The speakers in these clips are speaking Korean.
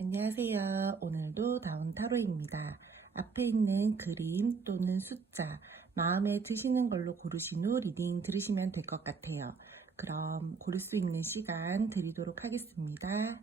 안녕하세요. 오늘도 다운타로입니다. 앞에 있는 그림 또는 숫자, 마음에 드시는 걸로 고르신 후 리딩 들으시면 될 것 같아요. 그럼 고를 수 있는 시간 드리도록 하겠습니다.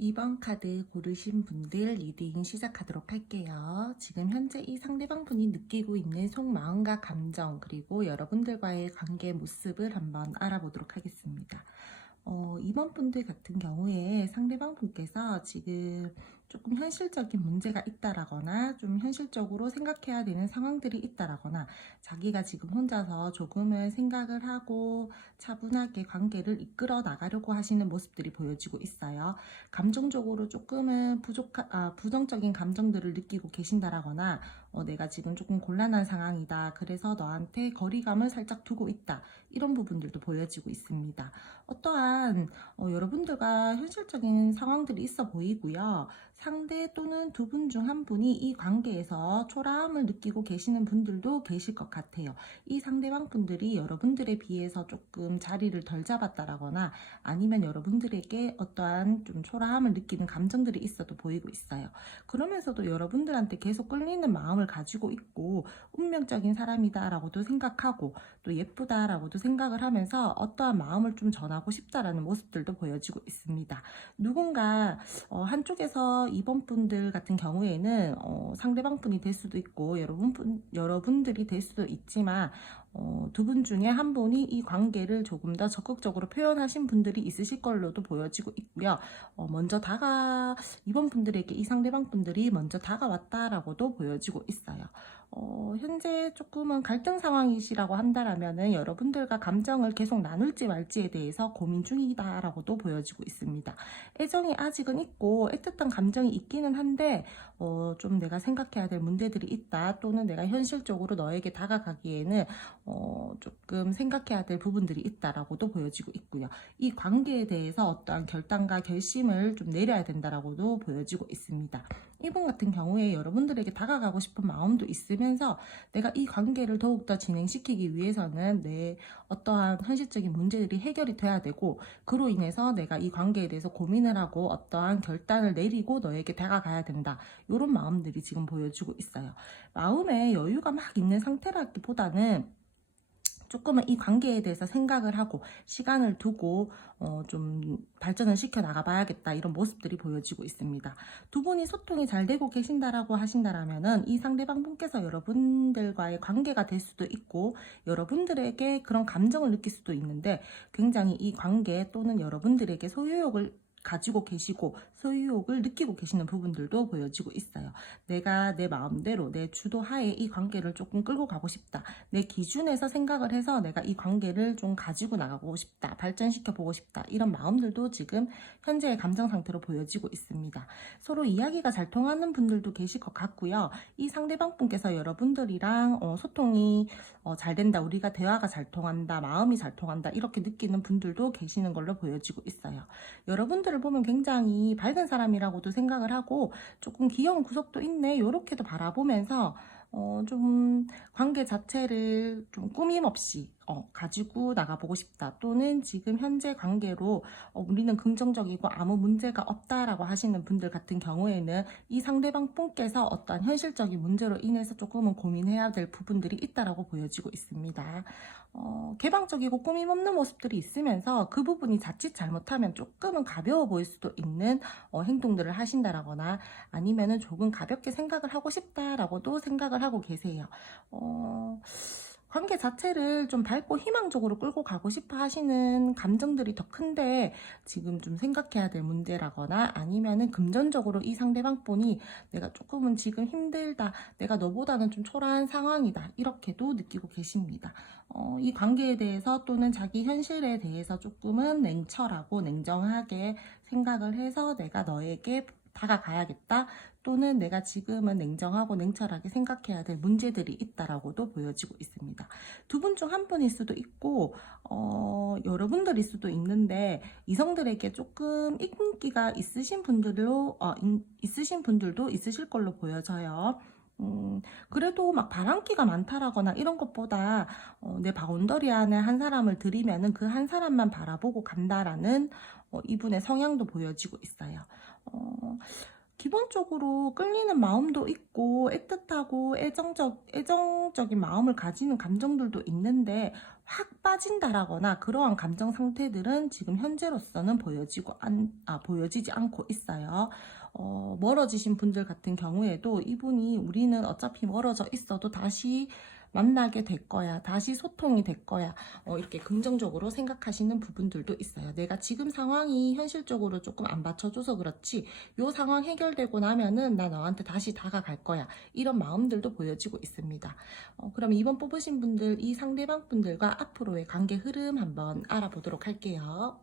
이번 카드 고르신 분들 리딩 시작하도록 할게요. 지금 현재 이 상대방 분이 느끼고 있는 속마음과 감정, 그리고 여러분들과의 관계 모습을 한번 알아보도록 하겠습니다. 이번 분들 같은 경우에 상대방 분께서 지금 조금 현실적인 문제가 있다라거나 좀 현실적으로 생각해야 되는 상황들이 있다라거나 자기가 지금 혼자서 조금은 생각을 하고 차분하게 관계를 이끌어 나가려고 하시는 모습들이 보여지고 있어요. 감정적으로 조금은 부정적인 감정들을 느끼고 계신다라거나 내가 지금 조금 곤란한 상황이다. 그래서 너한테 거리감을 살짝 두고 있다. 이런 부분들도 보여지고 있습니다. 어떠한 여러분들과 현실적인 상황들이 있어 보이고요. 상대 또는 두 분 중 한 분이 이 관계에서 초라함을 느끼고 계시는 분들도 계실 것 같아요. 이 상대방 분들이 여러분들에 비해서 조금 자리를 덜 잡았다라거나 아니면 여러분들에게 어떠한 좀 초라함을 느끼는 감정들이 있어도 보이고 있어요. 그러면서도 여러분들한테 계속 끌리는 마음을 가지고 있고 운명적인 사람이다라고도 생각하고 또 예쁘다라고도 생각을 하면서 어떠한 마음을 좀 전하고 싶다라는 모습들도 보여지고 있습니다. 누군가 한쪽에서 이번 분들 같은 경우에는 상대방 분이 될 수도 있고 여러분들이 될 수도 있지만 두 분 중에 한 분이 이 관계를 조금 더 적극적으로 표현하신 분들이 있으실 걸로도 보여지고 있고요. 이번 분들에게 이 상대방 분들이 먼저 다가왔다라고도 보여지고 있어요. 현재 조금은 갈등 상황이시라고 한다라면은 여러분들과 감정을 계속 나눌지 말지에 대해서 고민 중이다라고도 보여지고 있습니다. 애정이 아직은 있고 애틋한 감정이 있기는 한데 좀 내가 생각해야 될 문제들이 있다, 또는 내가 현실적으로 너에게 다가가기에는 조금 생각해야 될 부분들이 있다라고도 보여지고 있고요. 이 관계에 대해서 어떠한 결단과 결심을 좀 내려야 된다라고도 보여지고 있습니다. 이분 같은 경우에 여러분들에게 다가가고 싶은 마음도 있으면서 내가 이 관계를 더욱더 진행시키기 위해서는 내 어떠한 현실적인 문제들이 해결이 돼야 되고, 그로 인해서 내가 이 관계에 대해서 고민을 하고 어떠한 결단을 내리고 너에게 다가가야 된다. 이런 마음들이 지금 보여지고 있어요. 마음에 여유가 막 있는 상태라기보다는 조금은 이 관계에 대해서 생각을 하고 시간을 두고 좀 발전을 시켜 나가봐야겠다, 이런 모습들이 보여지고 있습니다. 두 분이 소통이 잘 되고 계신다라고 하신다라면은 이 상대방 분께서 여러분들과의 관계가 될 수도 있고 여러분들에게 그런 감정을 느낄 수도 있는데, 굉장히 이 관계 또는 여러분들에게 소유욕을 가지고 계시고 소유욕을 느끼고 계시는 부분들도 보여지고 있어요. 내가 내 마음대로 내 주도하에 이 관계를 조금 끌고 가고 싶다. 내 기준에서 생각을 해서 내가 이 관계를 좀 가지고 나가고 싶다. 발전시켜 보고 싶다. 이런 마음들도 지금 현재의 감정 상태로 보여지고 있습니다. 서로 이야기가 잘 통하는 분들도 계실 것 같고요. 이 상대방 분께서 여러분들이랑 소통이 잘 된다. 우리가 대화가 잘 통한다. 마음이 잘 통한다. 이렇게 느끼는 분들도 계시는 걸로 보여지고 있어요. 여러분들을 보면 굉장히 밝은 사람이라고도 생각을 하고 조금 귀여운 구석도 있네, 이렇게도 바라보면서 좀 관계 자체를 좀 꾸밈 없이 가지고 나가보고 싶다, 또는 지금 현재 관계로 우리는 긍정적이고 아무 문제가 없다라고 하시는 분들 같은 경우에는 이 상대방 분께서 어떤 현실적인 문제로 인해서 조금은 고민해야 될 부분들이 있다라고 보여지고 있습니다. 개방적이고 꾸밈 없는 모습들이 있으면서 그 부분이 자칫 잘못하면 조금은 가벼워 보일 수도 있는 행동들을 하신다라거나 아니면은 조금 가볍게 생각을 하고 싶다라고도 생각을 하고 계세요. 관계 자체를 좀 밝고 희망적으로 끌고 가고 싶어 하시는 감정들이 더 큰데, 지금 좀 생각해야 될 문제라거나 아니면은 금전적으로 이 상대방 분이 내가 조금은 지금 힘들다, 내가 너보다는 좀 초라한 상황이다, 이렇게도 느끼고 계십니다. 이 관계에 대해서 또는 자기 현실에 대해서 조금은 냉철하고 냉정하게 생각을 해서 내가 너에게 다가가야겠다, 또는 내가 지금은 냉정하고 냉철하게 생각해야 될 문제들이 있다라고도 보여지고 있습니다. 두 분 중 한 분일 수도 있고 여러분들일 수도 있는데, 이성들에게 조금 인기가 있으신 있으신 분들도 있으실 걸로 보여져요. 그래도 막 바람기가 많다라거나 이런 것보다 내 바운더리 안에 한 사람을 들이면은 그 한 사람만 바라보고 간다라는 이분의 성향도 보여지고 있어요. 기본적으로 끌리는 마음도 있고 애틋하고 애정적인 마음을 가지는 감정들도 있는데, 확 빠진다라거나 그러한 감정 상태들은 지금 현재로서는 보여지지 않고 있어요. 멀어지신 분들 같은 경우에도 이분이 우리는 어차피 멀어져 있어도 다시 만나게 될 거야, 다시 소통이 될 거야, 이렇게 긍정적으로 생각하시는 부분들도 있어요. 내가 지금 상황이 현실적으로 조금 안 받쳐줘서 그렇지, 요 상황 해결되고 나면은 나 너한테 다시 다가갈 거야, 이런 마음들도 보여지고 있습니다. 그럼 이번 뽑으신 분들, 이 상대방 분들과 앞으로의 관계 흐름 한번 알아보도록 할게요.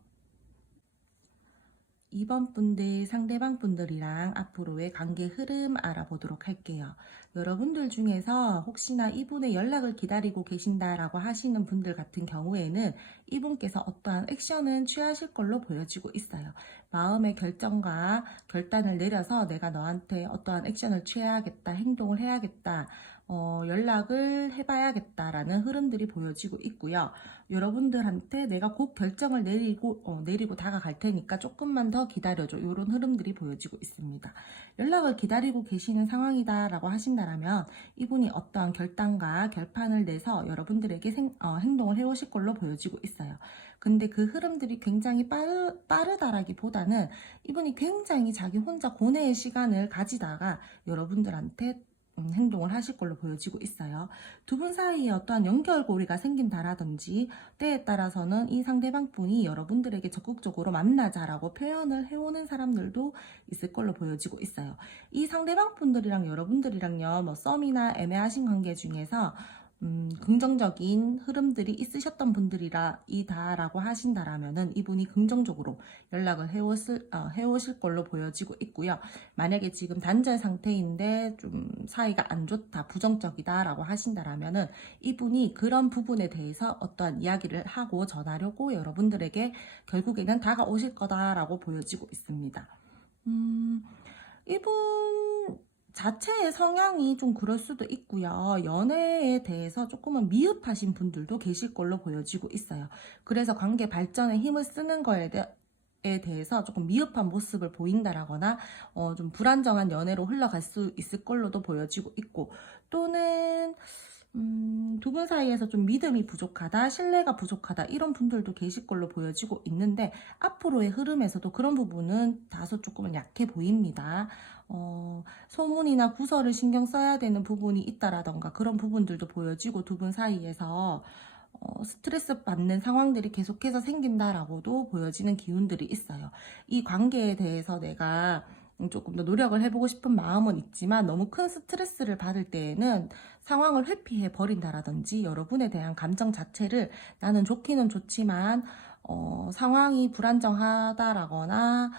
2번 분들, 상대방 분들이랑 앞으로의 관계 흐름 알아보도록 할게요. 여러분들 중에서 혹시나 이분의 연락을 기다리고 계신다라고 하시는 분들 같은 경우에는 이분께서 어떠한 액션은 취하실 걸로 보여지고 있어요. 마음의 결정과 결단을 내려서 내가 너한테 어떠한 액션을 취해야겠다, 행동을 해야겠다, 연락을 해봐야겠다라는 흐름들이 보여지고 있고요. 여러분들한테 내가 곧 결정을 내리고 다가갈 테니까 조금만 더 기다려줘, 이런 흐름들이 보여지고 있습니다. 연락을 기다리고 계시는 상황이다라고 하신다면 이분이 어떠한 결단과 결판을 내서 여러분들에게 행동을 해오실 걸로 보여지고 있어요. 근데 그 흐름들이 굉장히 빠르다라기보다는 이분이 굉장히 자기 혼자 고뇌의 시간을 가지다가 여러분들한테 행동을 하실 걸로 보여지고 있어요. 두 분 사이에 어떠한 연결고리가 생긴다라든지, 때에 따라서는 이 상대방 분이 여러분들에게 적극적으로 만나자라고 표현을 해오는 사람들도 있을 걸로 보여지고 있어요. 이 상대방 분들이랑 여러분들이랑요, 뭐 썸이나 애매하신 관계 중에서 긍정적인 흐름들이 있으셨던 분들이다라고 하신다라면은 이분이 긍정적으로 연락을 해오실 걸로 보여지고 있고요. 만약에 지금 단절 상태인데 좀 사이가 안 좋다, 부정적이다라고 하신다라면은 이분이 그런 부분에 대해서 어떠한 이야기를 하고 전하려고 여러분들에게 결국에는 다가오실 거다라고 보여지고 있습니다. 이분 자체의 성향이 좀 그럴 수도 있고요. 연애에 대해서 조금은 미흡하신 분들도 계실 걸로 보여지고 있어요. 그래서 관계 발전에 힘을 쓰는 거에 대해서 조금 미흡한 모습을 보인다라거나 좀 불안정한 연애로 흘러갈 수 있을 걸로도 보여지고 있고, 또는 두 분 사이에서 좀 믿음이 부족하다, 신뢰가 부족하다, 이런 분들도 계실 걸로 보여지고 있는데, 앞으로의 흐름에서도 그런 부분은 다소 조금은 약해 보입니다. 소문이나 구설을 신경 써야 되는 부분이 있다라던가 그런 부분들도 보여지고, 두 분 사이에서 스트레스 받는 상황들이 계속해서 생긴다라고도 보여지는 기운들이 있어요. 이 관계에 대해서 내가 조금 더 노력을 해보고 싶은 마음은 있지만 너무 큰 스트레스를 받을 때에는 상황을 회피해 버린다라든지, 여러분에 대한 감정 자체를 나는 좋기는 좋지만 상황이 불안정하다라거나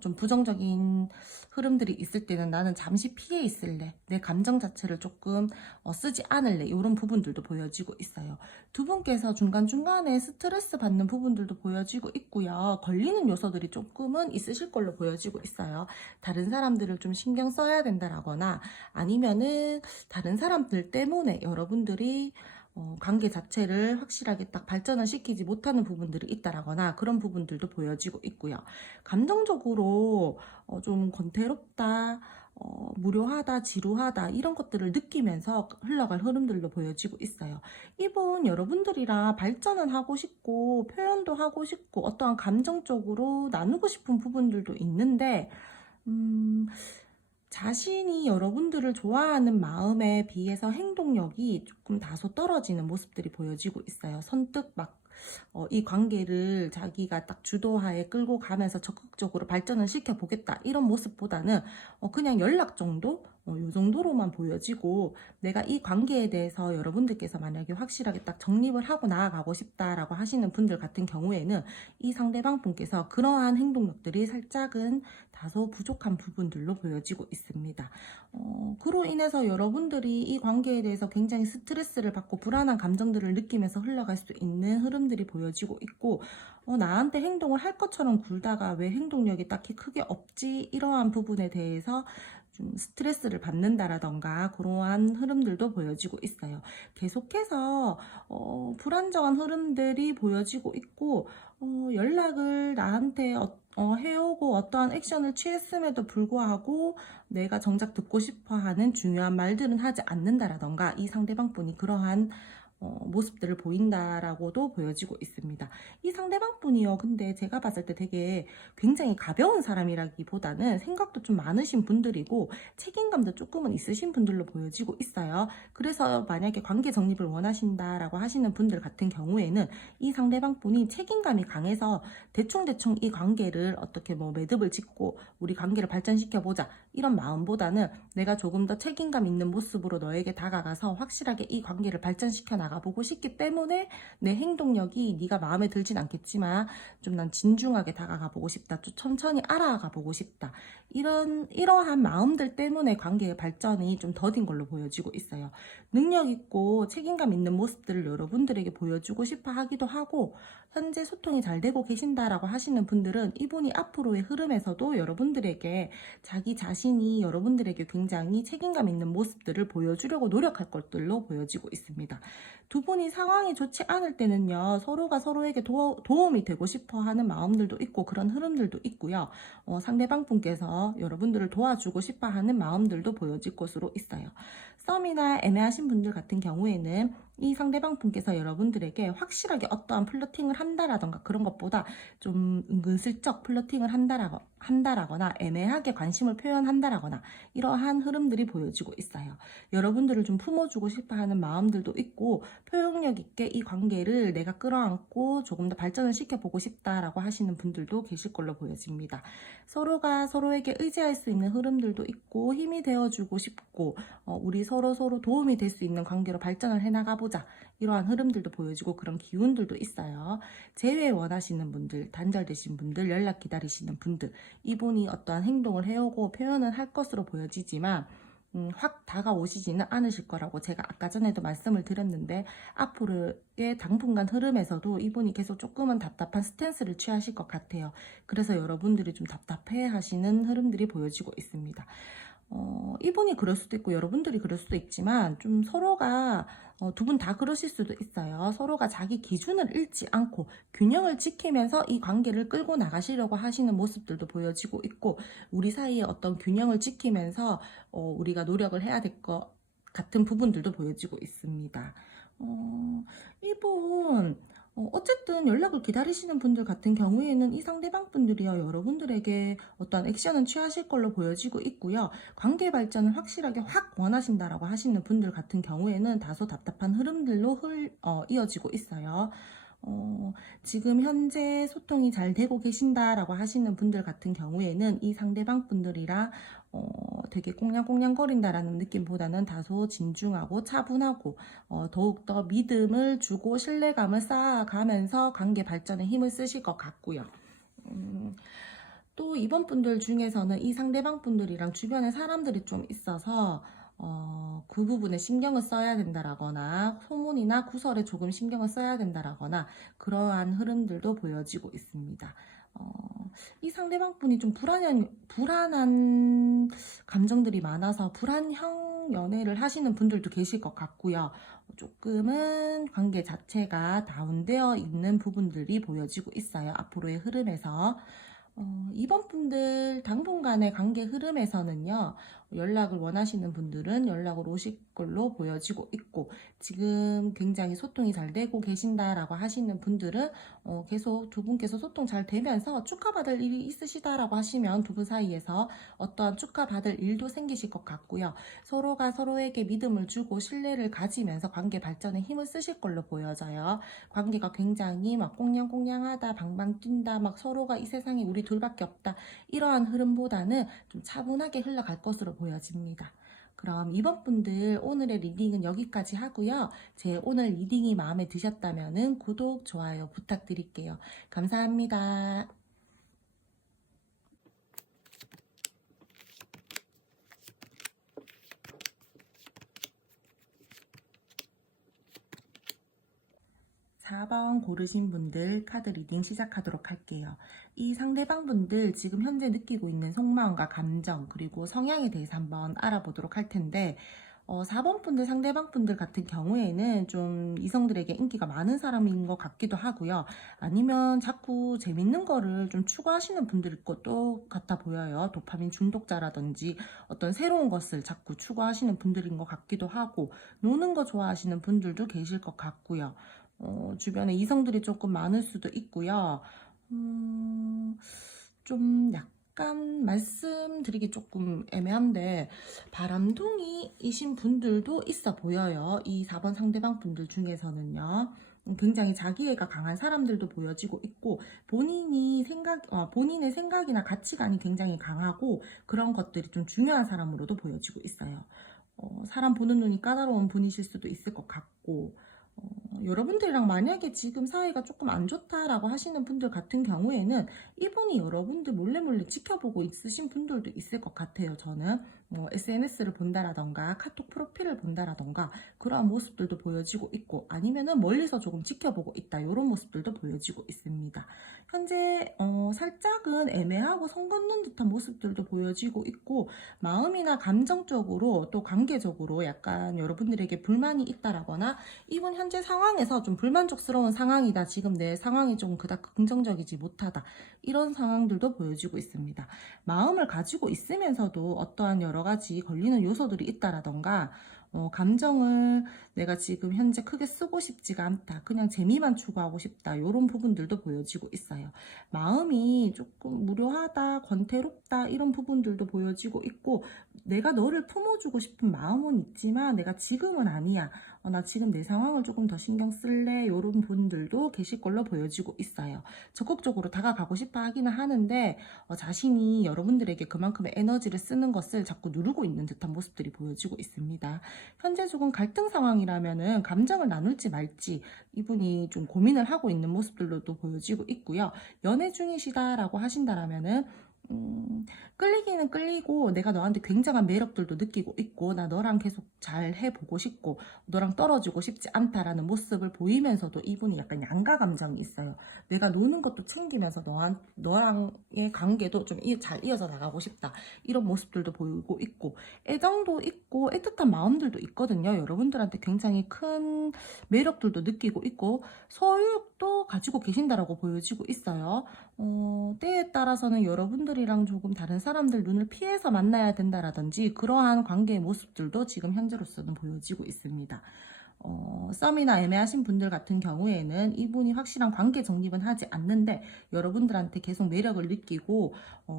좀 부정적인 흐름들이 있을 때는 나는 잠시 피해 있을래, 내 감정 자체를 조금 쓰지 않을래, 이런 부분들도 보여지고 있어요. 두 분께서 중간중간에 스트레스 받는 부분들도 보여지고 있고요. 걸리는 요소들이 조금은 있으실 걸로 보여지고 있어요. 다른 사람들을 좀 신경 써야 된다라거나, 아니면은 다른 사람들 때문에 여러분들이 관계 자체를 확실하게 딱 발전을 시키지 못하는 부분들이 있다라거나 그런 부분들도 보여지고 있고요. 감정적으로 좀 권태롭다, 무료하다, 지루하다, 이런 것들을 느끼면서 흘러갈 흐름들도 보여지고 있어요. 이분 여러분들이랑 발전은 하고 싶고 표현도 하고 싶고 어떠한 감정적으로 나누고 싶은 부분들도 있는데, 자신이 여러분들을 좋아하는 마음에 비해서 행동력이 조금 다소 떨어지는 모습들이 보여지고 있어요. 선뜻 막 이 관계를 자기가 딱 주도하에 끌고 가면서 적극적으로 발전을 시켜보겠다, 이런 모습보다는 그냥 연락 정도? 요 정도로만 보여지고, 내가 이 관계에 대해서 여러분들께서 만약에 확실하게 딱 정립을 하고 나아가고 싶다라고 하시는 분들 같은 경우에는 이 상대방 분께서 그러한 행동력들이 살짝은 다소 부족한 부분들로 보여지고 있습니다. 그로 인해서 여러분들이 이 관계에 대해서 굉장히 스트레스를 받고 불안한 감정들을 느끼면서 흘러갈 수 있는 흐름들이 보여지고 있고, 나한테 행동을 할 것처럼 굴다가 왜 행동력이 딱히 크게 없지? 이러한 부분에 대해서 좀 스트레스를 받는다라던가 그러한 흐름들도 보여지고 있어요. 계속해서 불안정한 흐름들이 보여지고 있고, 연락을 나한테 해오고 어떠한 액션을 취했음에도 불구하고 내가 정작 듣고 싶어 하는 중요한 말들은 하지 않는다라던가 이 상대방 분이 그러한 모습들을 보인다라고도 보여지고 있습니다. 이 상대방 분이요, 근데 제가 봤을 때 되게 굉장히 가벼운 사람이라기보다는 생각도 좀 많으신 분들이고 책임감도 조금은 있으신 분들로 보여지고 있어요. 그래서 만약에 관계 정립을 원하신다라고 하시는 분들 같은 경우에는 이 상대방 분이 책임감이 강해서 대충대충 이 관계를 어떻게 뭐 매듭을 짓고 우리 관계를 발전시켜보자 이런 마음보다는 내가 조금 더 책임감 있는 모습으로 너에게 다가가서 확실하게 이 관계를 발전시켜 나가보고 싶기 때문에 내 행동력이 네가 마음에 들진 않겠지만 좀 난 진중하게 다가가 보고 싶다, 좀 천천히 알아가 보고 싶다, 이러한 마음들 때문에 관계의 발전이 좀 더딘 걸로 보여지고 있어요. 능력 있고 책임감 있는 모습들을 여러분들에게 보여주고 싶어 하기도 하고, 현재 소통이 잘 되고 계신다라고 하시는 분들은 이분이 앞으로의 흐름에서도 여러분들에게 자기 자신이 여러분들에게 굉장히 책임감 있는 모습들을 보여주려고 노력할 것들로 보여지고 있습니다. 두 분이 상황이 좋지 않을 때는요, 서로가 서로에게 도움이 되고 싶어 하는 마음들도 있고 그런 흐름들도 있고요. 상대방 분께서 여러분들을 도와주고 싶어 하는 마음들도 보여질 것으로 있어요. 썸이나 애매하신 분들 같은 경우에는 이 상대방 분께서 여러분들에게 확실하게 어떠한 플러팅을 한다라던가 그런 것보다 좀 은근슬쩍 플러팅을 한다라거나 애매하게 관심을 표현한다라거나 이러한 흐름들이 보여지고 있어요. 여러분들을 좀 품어주고 싶어 하는 마음들도 있고, 표현력 있게 이 관계를 내가 끌어안고 조금 더 발전을 시켜보고 싶다라고 하시는 분들도 계실 걸로 보여집니다. 서로가 서로에게 의지할 수 있는 흐름들도 있고, 힘이 되어주고 싶고, 우리 서로 도움이 될 수 있는 관계로 발전을 해나가보자, 이러한 흐름들도 보여지고 그런 기운들도 있어요. 재회 원하시는 분들, 단절되신 분들, 연락 기다리시는 분들, 이분이 어떠한 행동을 해오고 표현을 할 것으로 보여지지만 확 다가오시지는 않으실 거라고 제가 아까 전에도 말씀을 드렸는데, 앞으로의 당분간 흐름에서도 이분이 계속 조금은 답답한 스탠스를 취하실 것 같아요. 그래서 여러분들이 좀 답답해 하시는 흐름들이 보여지고 있습니다. 이분이 그럴 수도 있고 여러분들이 그럴 수도 있지만, 좀 서로가 두 분 다 그러실 수도 있어요. 서로가 자기 기준을 잃지 않고 균형을 지키면서 이 관계를 끌고 나가시려고 하시는 모습들도 보여지고 있고, 우리 사이에 어떤 균형을 지키면서 우리가 노력을 해야 될 것 같은 부분들도 보여지고 있습니다. 이분 어쨌든 연락을 기다리시는 분들 같은 경우에는 이 상대방 분들이요, 여러분들에게 어떤 액션은 취하실 걸로 보여지고 있고요. 관계 발전을 확실하게 확 원하신다라고 하시는 분들 같은 경우에는 다소 답답한 흐름들로 이어지고 있어요. 지금 현재 소통이 잘 되고 계신다라고 하시는 분들 같은 경우에는 이 상대방 분들이랑 되게 꽁냥꽁냥거린다라는 느낌보다는 다소 진중하고 차분하고 더욱더 믿음을 주고 신뢰감을 쌓아가면서 관계 발전에 힘을 쓰실 것 같고요. 또 이번 분들 중에서는 이 상대방 분들이랑 주변에 사람들이 좀 있어서 그 부분에 신경을 써야 된다라거나 소문이나 구설에 조금 신경을 써야 된다라거나 그러한 흐름들도 보여지고 있습니다. 이 상대방 분이 좀 불안한 감정들이 많아서 불안형 연애를 하시는 분들도 계실 것 같고요. 조금은 관계 자체가 다운되어 있는 부분들이 보여지고 있어요. 앞으로의 흐름에서. 이번 분들 당분간의 관계 흐름에서는요, 연락을 원하시는 분들은 연락을 오실 걸로 보여지고 있고, 지금 굉장히 소통이 잘 되고 계신다라고 하시는 분들은 계속 두 분께서 소통 잘 되면서 축하받을 일이 있으시다라고 하시면 두 분 사이에서 어떠한 축하받을 일도 생기실 것 같고요. 서로가 서로에게 믿음을 주고 신뢰를 가지면서 관계 발전에 힘을 쓰실 걸로 보여져요. 관계가 굉장히 막 꽁냥꽁냥하다, 방방 뛴다, 막 서로가 이 세상에 우리 둘밖에 없다, 이러한 흐름보다는 좀 차분하게 흘러갈 것으로 보여집니다. 그럼 이번 분들 오늘의 리딩은 여기까지 하고요. 제 오늘 리딩이 마음에 드셨다면 구독, 좋아요 부탁드릴게요. 감사합니다. 4번 고르신 분들 카드 리딩 시작하도록 할게요. 이 상대방 분들 지금 현재 느끼고 있는 속마음과 감정 그리고 성향에 대해서 한번 알아보도록 할 텐데 4번 분들 상대방 분들 같은 경우에는 좀 이성들에게 인기가 많은 사람인 것 같기도 하고요. 아니면 자꾸 재밌는 거를 좀 추구하시는 분들일 것도 같아 보여요. 도파민 중독자라든지 어떤 새로운 것을 자꾸 추구하시는 분들인 것 같기도 하고 노는 거 좋아하시는 분들도 계실 것 같고요. 주변에 이성들이 조금 많을 수도 있고요. 좀 약간 말씀드리기 조금 애매한데 바람둥이이신 분들도 있어 보여요. 이 4번 상대방 분들 중에서는요. 굉장히 자기애가 강한 사람들도 보여지고 있고 본인의 생각이나 가치관이 굉장히 강하고 그런 것들이 좀 중요한 사람으로도 보여지고 있어요. 사람 보는 눈이 까다로운 분이실 수도 있을 것 같고 여러분들이랑 만약에 지금 사이가 조금 안 좋다라고 하시는 분들 같은 경우에는 이분이 여러분들 몰래 지켜보고 있으신 분들도 있을 것 같아요. 저는 뭐 SNS를 본다라던가 카톡 프로필을 본다라던가 그러한 모습들도 보여지고 있고 아니면은 멀리서 조금 지켜보고 있다 이런 모습들도 보여지고 있습니다. 현재 살짝은 애매하고 선 긋는 듯한 모습들도 보여지고 있고 마음이나 감정적으로 또 관계적으로 약간 여러분들에게 불만이 있다라거나 이분 현재 상황에서 좀 불만족스러운 상황이다. 지금 내 상황이 좀 그닥 긍정적이지 못하다. 이런 상황들도 보여지고 있습니다. 마음을 가지고 있으면서도 어떠한 여러 가지 걸리는 요소들이 있다라던가 감정을 내가 지금 현재 크게 쓰고 싶지가 않다. 그냥 재미만 추구하고 싶다. 이런 부분들도 보여지고 있어요. 마음이 조금 무료하다, 권태롭다 이런 부분들도 보여지고 있고 내가 너를 품어주고 싶은 마음은 있지만 내가 지금은 아니야. 나 지금 내 상황을 조금 더 신경 쓸래 이런 분들도 계실 걸로 보여지고 있어요. 적극적으로 다가가고 싶어 하기는 하는데 자신이 여러분들에게 그만큼의 에너지를 쓰는 것을 자꾸 누르고 있는 듯한 모습들이 보여지고 있습니다. 현재 조금 갈등 상황이라면은 감정을 나눌지 말지 이분이 좀 고민을 하고 있는 모습들로도 보여지고 있고요. 연애 중이시다라고 하신다라면은 끌리기는 끌리고 내가 너한테 굉장한 매력들도 느끼고 있고 나 너랑 계속 잘 해보고 싶고 너랑 떨어지고 싶지 않다라는 모습을 보이면서도 이분이 약간 양가 감정이 있어요. 내가 노는 것도 챙기면서 너랑의 관계도 좀 잘 이어져 나가고 싶다. 이런 모습들도 보이고 있고 애정도 있고 애틋한 마음들도 있거든요. 여러분들한테 굉장히 큰 매력들도 느끼고 있고 소유욕도 가지고 계신다라고 보여지고 있어요. 때에 따라서는 여러분들이랑 조금 다른 사람들 눈을 피해서 만나야 된다라든지 그러한 관계의 모습들도 지금 현재로서는 보여지고 있습니다. 썸이나 애매하신 분들 같은 경우에는 이분이 확실한 관계 정립은 하지 않는데 여러분들한테 계속 매력을 느끼고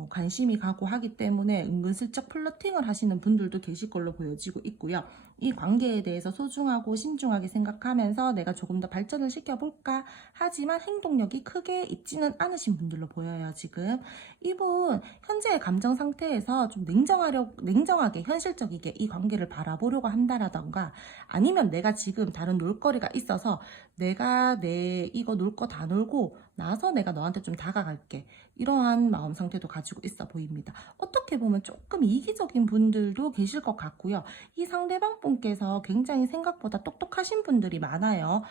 관심이 가고 하기 때문에 은근슬쩍 플러팅을 하시는 분들도 계실 걸로 보여지고 있고요. 이 관계에 대해서 소중하고 신중하게 생각하면서 내가 조금 더 발전을 시켜볼까 하지만 행동력이 크게 있지는 않으신 분들로 보여요. 지금 이분 현재의 감정 상태에서 좀 냉정하게 현실적이게 이 관계를 바라보려고 한다라던가 아니면 내가 지금 다른 놀거리가 있어서 내가 이거 놀 거 다 놀고 나서 내가 너한테 좀 다가갈게. 이러한 마음 상태도 가지고 있어 보입니다. 어떻게 보면 조금 이기적인 분들도 계실 것 같고요. 이 상대방 분께서 굉장히 생각보다 똑똑하신 분들이 많아요.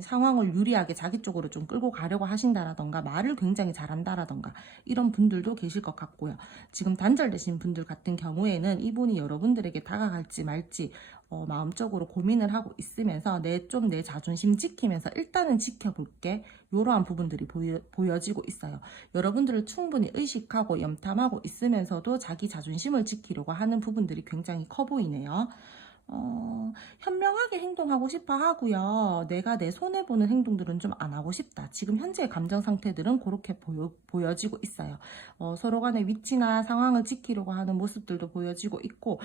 상황을 유리하게 자기 쪽으로 좀 끌고 가려고 하신다라던가 말을 굉장히 잘한다라던가 이런 분들도 계실 것 같고요. 지금 단절되신 분들 같은 경우에는 이분이 여러분들에게 다가갈지 말지 마음적으로 고민을 하고 있으면서 내 자존심 지키면서 일단은 지켜볼게. 이러한 부분들이 보여지고 있어요. 여러분들을 충분히 의식하고 염탐하고 있으면서도 자기 자존심을 지키려고 하는 부분들이 굉장히 커 보이네요. 현명하게 행동하고 싶어 하고요. 내가 내 손해보는 행동들은 좀 안 하고 싶다. 지금 현재의 감정 상태들은 그렇게 보여지고 있어요. 서로 간의 위치나 상황을 지키려고 하는 모습들도 보여지고 있고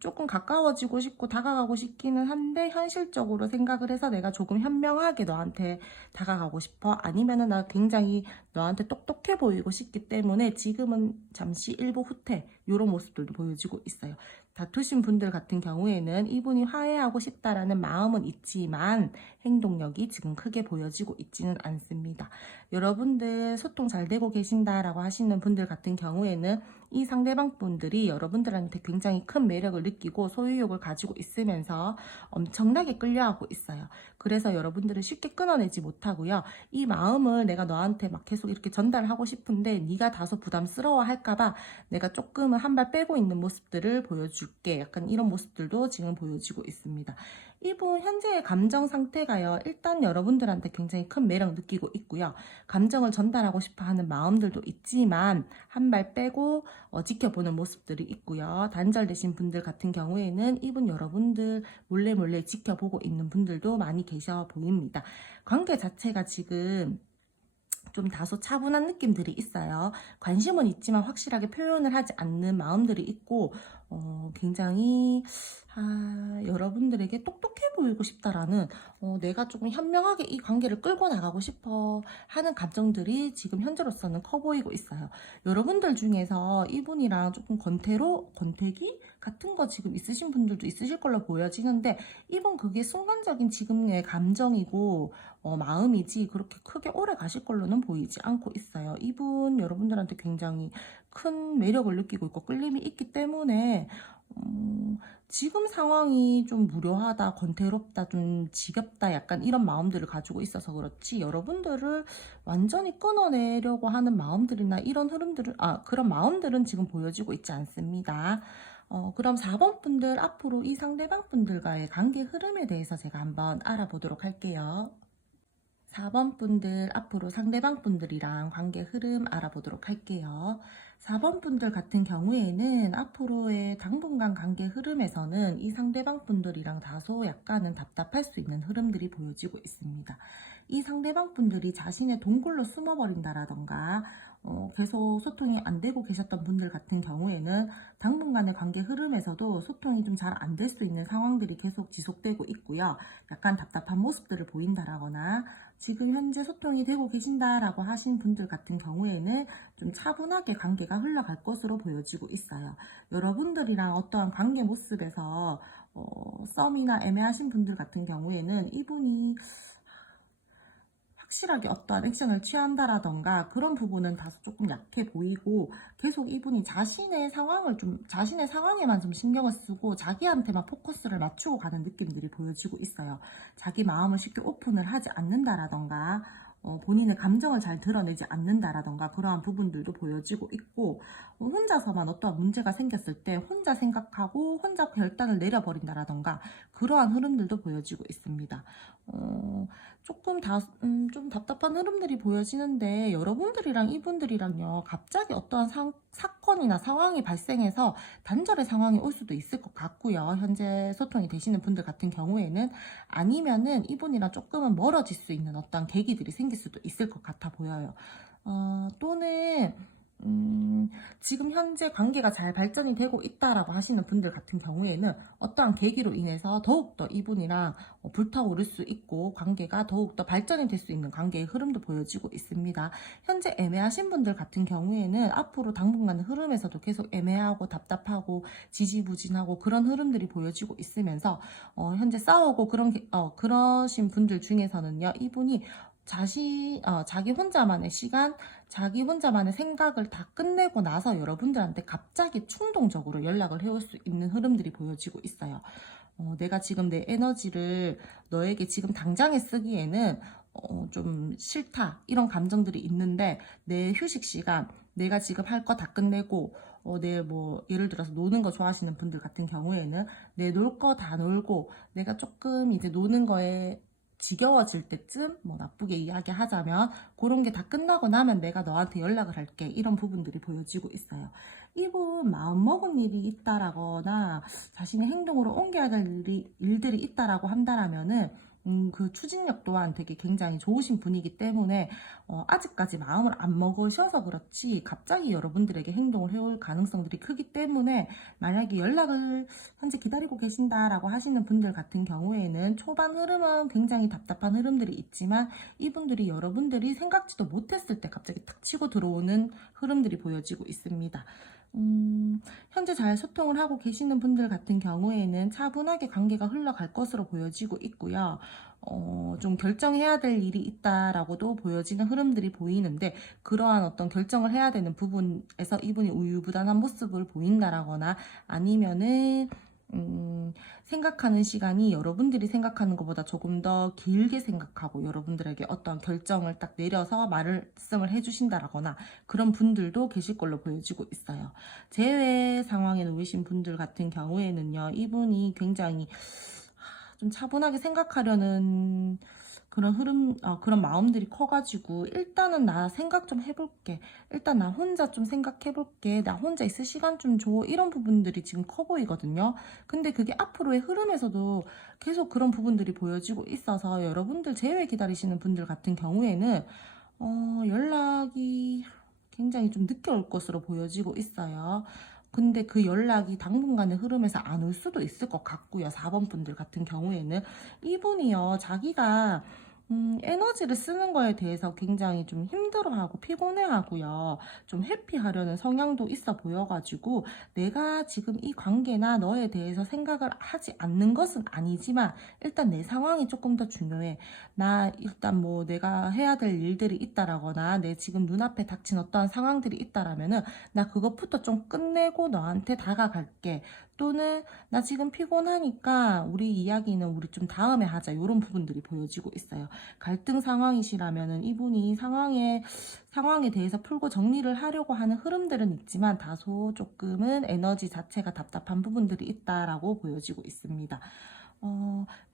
조금 가까워지고 싶고 다가가고 싶기는 한데 현실적으로 생각을 해서 내가 조금 현명하게 너한테 다가가고 싶어. 아니면은 나 굉장히 너한테 똑똑해 보이고 싶기 때문에 지금은 잠시 일부 후퇴 이런 모습들도 보여지고 있어요. 다투신 분들 같은 경우에는 이분이 화해하고 싶다라는 마음은 있지만 행동력이 지금 크게 보여지고 있지는 않습니다. 여러분들 소통 잘 되고 계신다라고 하시는 분들 같은 경우에는 이 상대방 분들이 여러분들한테 굉장히 큰 매력을 느끼고 소유욕을 가지고 있으면서 엄청나게 끌려하고 있어요. 그래서 여러분들을 쉽게 끊어내지 못하고요. 이 마음을 내가 너한테 막 계속 이렇게 전달하고 싶은데 네가 다소 부담스러워 할까봐 내가 조금은 한 발 빼고 있는 모습들을 보여줄게. 약간 이런 모습들도 지금 보여지고 있습니다. 이분 현재의 감정 상태가요. 일단 여러분들한테 굉장히 큰 매력 느끼고 있고요. 감정을 전달하고 싶어 하는 마음들도 있지만 한 발 빼고 지켜보는 모습들이 있고요. 단절되신 분들 같은 경우에는 이분 여러분들 몰래 지켜보고 있는 분들도 많이 계셔 보입니다. 관계 자체가 지금 좀 다소 차분한 느낌들이 있어요. 관심은 있지만 확실하게 표현을 하지 않는 마음들이 있고 굉장히 여러분들에게 똑똑해 보이고 싶다라는 내가 조금 현명하게 이 관계를 끌고 나가고 싶어 하는 감정들이 지금 현재로서는 커 보이고 있어요. 여러분들 중에서 이분이랑 조금 권태기 같은 거 지금 있으신 분들도 있으실 걸로 보여지는데 이분 그게 순간적인 지금의 감정이고 마음이지 그렇게 크게 오래 가실 걸로는 보이지 않고 있어요. 이분 여러분들한테 굉장히 큰 매력을 느끼고 있고 끌림이 있기 때문에 지금 상황이 좀 무료하다, 권태롭다, 좀 지겹다 약간 이런 마음들을 가지고 있어서 그렇지 여러분들을 완전히 끊어내려고 하는 마음들이나 이런 흐름들은 그런 마음들은 지금 보여지고 있지 않습니다. 그럼 4번 분들 앞으로 이 상대방 분들과의 관계 흐름에 대해서 제가 한번 알아보도록 할게요. 4번 분들 앞으로 상대방 분들이랑 관계 흐름 알아보도록 할게요. 4번 분들 같은 경우에는 앞으로의 당분간 관계 흐름에서는 이 상대방 분들이랑 다소 약간은 답답할 수 있는 흐름들이 보여지고 있습니다. 이 상대방 분들이 자신의 동굴로 숨어버린다라던가 계속 소통이 안 되고 계셨던 분들 같은 경우에는 당분간의 관계 흐름에서도 소통이 좀 잘 안 될 수 있는 상황들이 계속 지속되고 있고요. 약간 답답한 모습들을 보인다라거나 지금 현재 소통이 되고 계신다라고 하신 분들 같은 경우에는 좀 차분하게 관계가 흘러갈 것으로 보여지고 있어요. 여러분들이랑 어떠한 관계 모습에서 썸이나 애매하신 분들 같은 경우에는 이분이 확실하게 어떠한 액션을 취한다라던가 그런 부분은 다소 조금 약해 보이고 계속 이분이 자신의 상황에만 좀 신경을 쓰고 자기한테만 포커스를 맞추고 가는 느낌들이 보여지고 있어요. 자기 마음을 쉽게 오픈을 하지 않는다라던가 본인의 감정을 잘 드러내지 않는다라던가 그러한 부분들도 보여지고 있고 혼자서만 어떠한 문제가 생겼을 때 혼자 생각하고 혼자 결단을 내려버린다라던가 그러한 흐름들도 보여지고 있습니다. 조금 좀 답답한 흐름들이 보여지는데 여러분들이랑 이분들이랑요 갑자기 어떠한 사건이나 상황이 발생해서 단절의 상황이 올 수도 있을 것 같고요. 현재 소통이 되시는 분들 같은 경우에는 아니면은 이분이랑 조금은 멀어질 수 있는 어떤 계기들이 생길 수도 있을 것 같아 보여요. 또는 지금 현재 관계가 잘 발전이 되고 있다라고 하시는 분들 같은 경우에는 어떠한 계기로 인해서 더욱더 이분이랑 불타오를 수 있고 관계가 더욱더 발전이 될 수 있는 관계의 흐름도 보여지고 있습니다. 현재 애매하신 분들 같은 경우에는 앞으로 당분간의 흐름에서도 계속 애매하고 답답하고 지지부진하고 그런 흐름들이 보여지고 있으면서 현재 싸우고 그러신 분들 중에서는요 이분이 자기 혼자만의 시간, 자기 혼자만의 생각을 다 끝내고 나서 여러분들한테 갑자기 충동적으로 연락을 해올 수 있는 흐름들이 보여지고 있어요. 내가 지금 내 에너지를 너에게 지금 당장에 쓰기에는 좀 싫다 이런 감정들이 있는데 내 휴식 시간 내가 지금 할 거 다 끝내고 내 뭐 예를 들어서 노는 거 좋아하시는 분들 같은 경우에는 내 놀 거 다 놀고 내가 조금 이제 노는 거에 지겨워질 때쯤 뭐 나쁘게 이야기하자면 그런 게 다 끝나고 나면 내가 너한테 연락을 할게 이런 부분들이 보여지고 있어요. 이분 마음먹은 일이 있다라거나 자신의 행동으로 옮겨야 될 일들이 있다라고 한다라면은 그 추진력 또한 되게 굉장히 좋으신 분이기 때문에 아직까지 마음을 안 먹으셔서 그렇지 갑자기 여러분들에게 행동을 해올 가능성들이 크기 때문에 만약에 연락을 현재 기다리고 계신다라고 하시는 분들 같은 경우에는 초반 흐름은 굉장히 답답한 흐름들이 있지만 이분들이 여러분들이 생각지도 못했을 때 갑자기 탁 치고 들어오는 흐름들이 보여지고 있습니다. 현재 잘 소통을 하고 계시는 분들 같은 경우에는 차분하게 관계가 흘러갈 것으로 보여지고 있고요. 좀 결정해야 될 일이 있다라고도 보여지는 흐름들이 보이는데, 그러한 어떤 결정을 해야 되는 부분에서 이분이 우유부단한 모습을 보인다라거나, 아니면은 생각하는 시간이 여러분들이 생각하는 것보다 조금 더 길게 생각하고 여러분들에게 어떤 결정을 딱 내려서 말씀을 해주신다라거나 그런 분들도 계실 걸로 보여지고 있어요. 제외 상황에 놓이신 분들 같은 경우에는요, 이분이 굉장히 좀 차분하게 생각하려는 그런 그런 마음들이 커가지고, 일단은 나 생각 좀 해볼게. 일단 나 혼자 좀 생각해볼게. 나 혼자 있을 시간 좀 줘. 이런 부분들이 지금 커 보이거든요. 근데 그게 앞으로의 흐름에서도 계속 그런 부분들이 보여지고 있어서, 여러분들 제외 기다리시는 분들 같은 경우에는, 연락이 굉장히 좀 늦게 올 것으로 보여지고 있어요. 근데 그 연락이 당분간의 흐름에서 안 올 수도 있을 것 같고요. 4번 분들 같은 경우에는 이분이요, 자기가 에너지를 쓰는 거에 대해서 굉장히 좀 힘들어하고 피곤해하고요. 좀 회피하려는 성향도 있어 보여가지고, 내가 지금 이 관계나 너에 대해서 생각을 하지 않는 것은 아니지만 일단 내 상황이 조금 더 중요해. 나 일단 뭐 내가 해야 될 일들이 있다라거나 내 지금 눈앞에 닥친 어떠한 상황들이 있다라면은 나 그것부터 좀 끝내고 너한테 다가갈게. 또는 나 지금 피곤하니까 우리 이야기는 우리 좀 다음에 하자. 이런 부분들이 보여지고 있어요. 갈등 상황이시라면은 이분이 상황에 대해서 풀고 정리를 하려고 하는 흐름들은 있지만, 다소 조금은 에너지 자체가 답답한 부분들이 있다라고 보여지고 있습니다.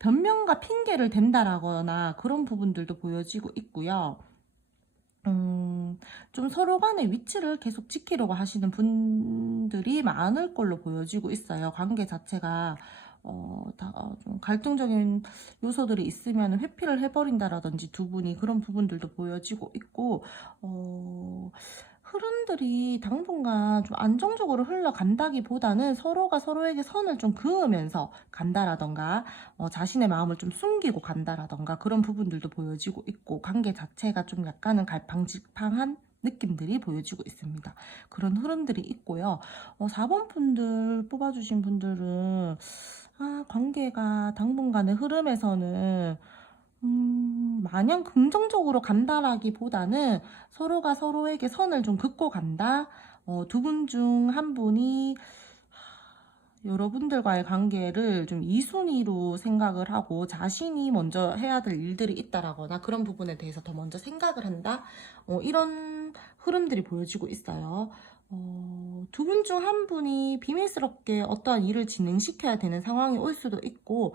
변명과 핑계를 댄다라거나 그런 부분들도 보여지고 있고요. 좀 서로 간의 위치를 계속 지키려고 하시는 분들이 많을 걸로 보여지고 있어요. 관계 자체가 좀 갈등적인 요소들이 있으면 회피를 해버린다라든지 두 분이 그런 부분들도 보여지고 있고, 흐름들이 당분간 좀 안정적으로 흘러간다기보다는 서로가 서로에게 선을 좀 그으면서 간다라던가, 자신의 마음을 좀 숨기고 간다라던가 그런 부분들도 보여지고 있고, 관계 자체가 좀 약간은 갈팡질팡한 느낌들이 보여지고 있습니다. 그런 흐름들이 있고요. 4번 분들 뽑아주신 분들은, 관계가 당분간의 흐름에서는 마냥 긍정적으로 간다라기보다는 서로가 서로에게 선을 좀 긋고 간다. 두 분 중 한 분이 여러분들과의 관계를 좀 2순위로 생각을 하고 자신이 먼저 해야 될 일들이 있다라거나 그런 부분에 대해서 더 먼저 생각을 한다. 이런 흐름들이 보여지고 있어요. 두 분 중 한 분이 비밀스럽게 어떠한 일을 진행시켜야 되는 상황이 올 수도 있고,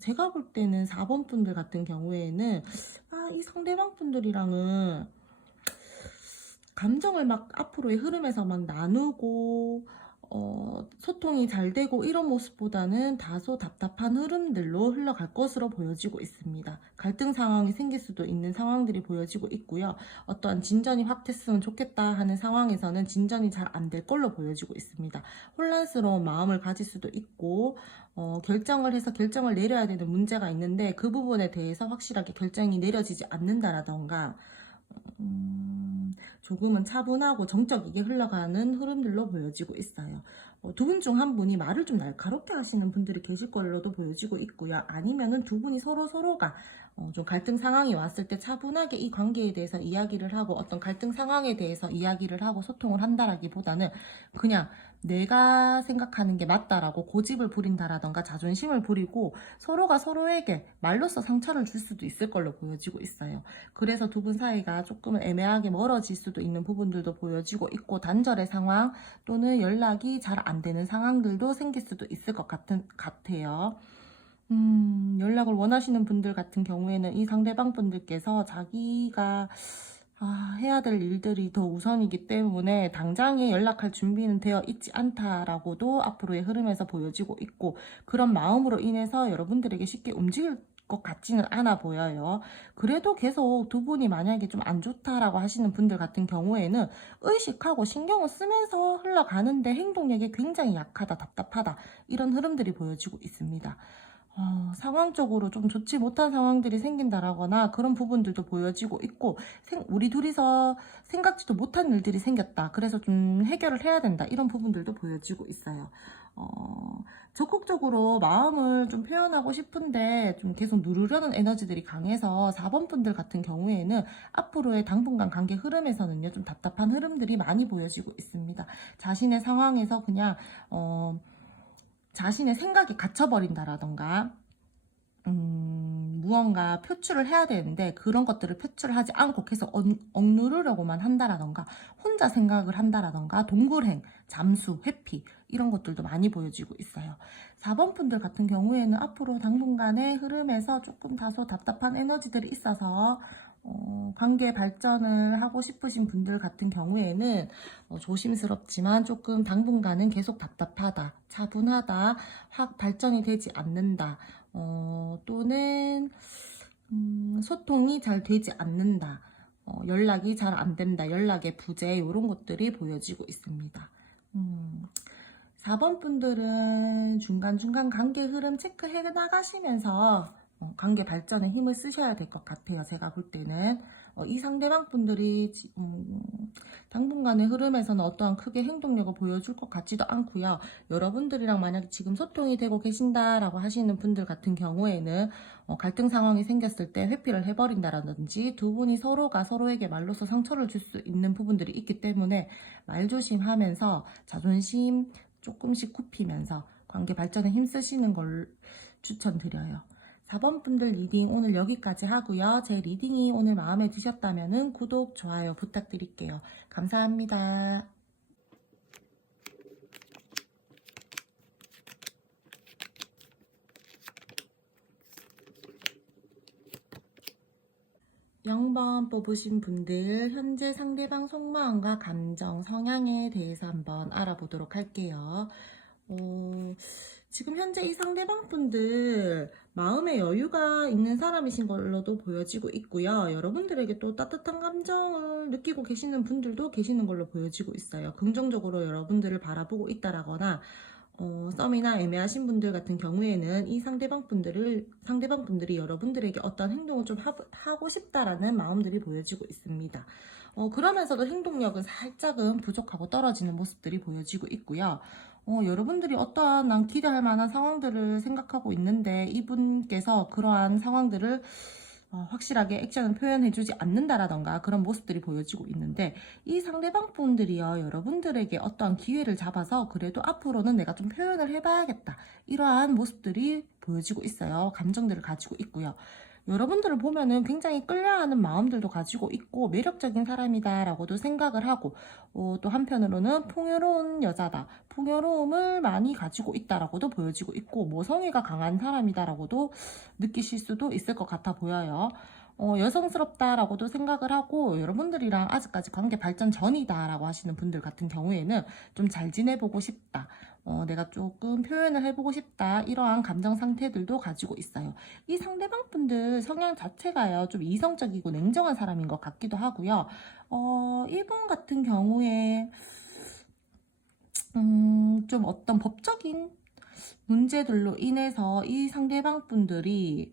제가 볼 때는 4번 분들 같은 경우에는, 이 상대방 분들이랑은 감정을 막 앞으로의 흐름에서 막 나누고, 소통이 잘 되고 이런 모습보다는 다소 답답한 흐름들로 흘러갈 것으로 보여지고 있습니다. 갈등 상황이 생길 수도 있는 상황들이 보여지고 있고요. 어떠한 진전이 확 됐으면 좋겠다 하는 상황에서는 진전이 잘 안 될 걸로 보여지고 있습니다. 혼란스러운 마음을 가질 수도 있고, 결정을 해서 결정을 내려야 되는 문제가 있는데 그 부분에 대해서 확실하게 결정이 내려지지 않는다라던가, 조금은 차분하고 정적이게 흘러가는 흐름들로 보여지고 있어요. 두 분 중 한 분이 말을 좀 날카롭게 하시는 분들이 계실 걸로도 보여지고 있고요. 아니면은 두 분이 서로가 좀 갈등 상황이 왔을 때 차분하게 이 관계에 대해서 이야기를 하고 어떤 갈등 상황에 대해서 이야기를 하고 소통을 한다라기보다는 그냥 내가 생각하는 게 맞다라고 고집을 부린다라던가 자존심을 부리고 서로가 서로에게 말로써 상처를 줄 수도 있을 걸로 보여지고 있어요. 그래서 두 분 사이가 조금은 애매하게 멀어질 수도 있는 부분들도 보여지고 있고, 단절의 상황 또는 연락이 잘 안 되는 상황들도 생길 수도 있을 것 같아요. 연락을 원하시는 분들 같은 경우에는 이 상대방 분들께서 자기가 해야 될 일들이 더 우선이기 때문에 당장에 연락할 준비는 되어 있지 않다라고도 앞으로의 흐름에서 보여지고 있고, 그런 마음으로 인해서 여러분들에게 쉽게 움직일 것 같지는 않아 보여요. 그래도 계속 두 분이 만약에 좀 안 좋다라고 하시는 분들 같은 경우에는 의식하고 신경을 쓰면서 흘러가는데 행동력이 굉장히 약하다, 답답하다, 이런 흐름들이 보여지고 있습니다. 상황적으로 좀 좋지 못한 상황들이 생긴다라거나 그런 부분들도 보여지고 있고, 우리 둘이서 생각지도 못한 일들이 생겼다. 그래서 좀 해결을 해야 된다. 이런 부분들도 보여지고 있어요. 적극적으로 마음을 좀 표현하고 싶은데 좀 계속 누르려는 에너지들이 강해서 4번 분들 같은 경우에는 앞으로의 당분간 관계 흐름에서는요, 좀 답답한 흐름들이 많이 보여지고 있습니다. 자신의 상황에서 그냥 자신의 생각이 갇혀버린다라던가, 무언가 표출을 해야 되는데 그런 것들을 표출하지 않고 계속 억누르려고만 한다라던가, 혼자 생각을 한다라던가, 동굴행, 잠수, 회피, 이런 것들도 많이 보여지고 있어요. 4번 분들 같은 경우에는 앞으로 당분간의 흐름에서 조금 다소 답답한 에너지들이 있어서 관계 발전을 하고 싶으신 분들 같은 경우에는 조심스럽지만 조금 당분간은 계속 답답하다, 차분하다, 확 발전이 되지 않는다, 또는 소통이 잘 되지 않는다, 연락이 잘 안 된다, 연락의 부재, 이런 것들이 보여지고 있습니다. 4번 분들은 중간중간 관계 흐름 체크해 나가시면서 관계 발전에 힘을 쓰셔야 될 것 같아요. 제가 볼 때는 이 상대방 분들이 당분간의 흐름에서는 어떠한 크게 행동력을 보여줄 것 같지도 않고요. 여러분들이랑 만약에 지금 소통이 되고 계신다라고 하시는 분들 같은 경우에는 갈등 상황이 생겼을 때 회피를 해버린다라든지, 두 분이 서로가 서로에게 말로써 상처를 줄 수 있는 부분들이 있기 때문에 말조심하면서 자존심 조금씩 굽히면서 관계 발전에 힘쓰시는 걸 추천드려요. 4번 분들 리딩 오늘 여기까지 하고요. 제 리딩이 오늘 마음에 드셨다면 구독, 좋아요 부탁드릴게요. 감사합니다. (0번) 뽑으신 분들, 현재 상대방 속마음과 감정, 성향에 대해서 한번 알아보도록 할게요. 지금 현재 이 상대방 분들 마음의 여유가 있는 사람이신 걸로도 보여지고 있고요. 여러분들에게 또 따뜻한 감정을 느끼고 계시는 분들도 계시는 걸로 보여지고 있어요. 긍정적으로 여러분들을 바라보고 있다라거나, 썸이나 애매하신 분들 같은 경우에는 이 상대방 분들이 여러분들에게 어떤 행동을 좀 하고 싶다라는 마음들이 보여지고 있습니다. 그러면서도 행동력은 살짝은 부족하고 떨어지는 모습들이 보여지고 있고요. 여러분들이 어떠한 난 기대할 만한 상황들을 생각하고 있는데 이분께서 그러한 상황들을 확실하게 액션을 표현해주지 않는다라던가 그런 모습들이 보여지고 있는데, 이 상대방 분들이요, 여러분들에게 어떠한 기회를 잡아서 그래도 앞으로는 내가 좀 표현을 해봐야겠다, 이러한 모습들이 보여지고 있어요. 감정들을 가지고 있고요. 여러분들을 보면은 굉장히 끌려하는 마음들도 가지고 있고 매력적인 사람이다 라고도 생각을 하고, 또 한편으로는 풍요로운 여자다, 풍요로움을 많이 가지고 있다라고도 보여지고 있고, 모성애가 강한 사람이다 라고도 느끼실 수도 있을 것 같아 보여요. 여성스럽다라고도 생각을 하고, 여러분들이랑 아직까지 관계 발전 전이다 라고 하시는 분들 같은 경우에는 좀 잘 지내보고 싶다, 내가 조금 표현을 해보고 싶다, 이러한 감정 상태들도 가지고 있어요. 이 상대방 분들 성향 자체가요, 좀 이성적이고 냉정한 사람인 것 같기도 하고요. 이분 같은 경우에 좀 어떤 법적인 문제들로 인해서 이 상대방 분들이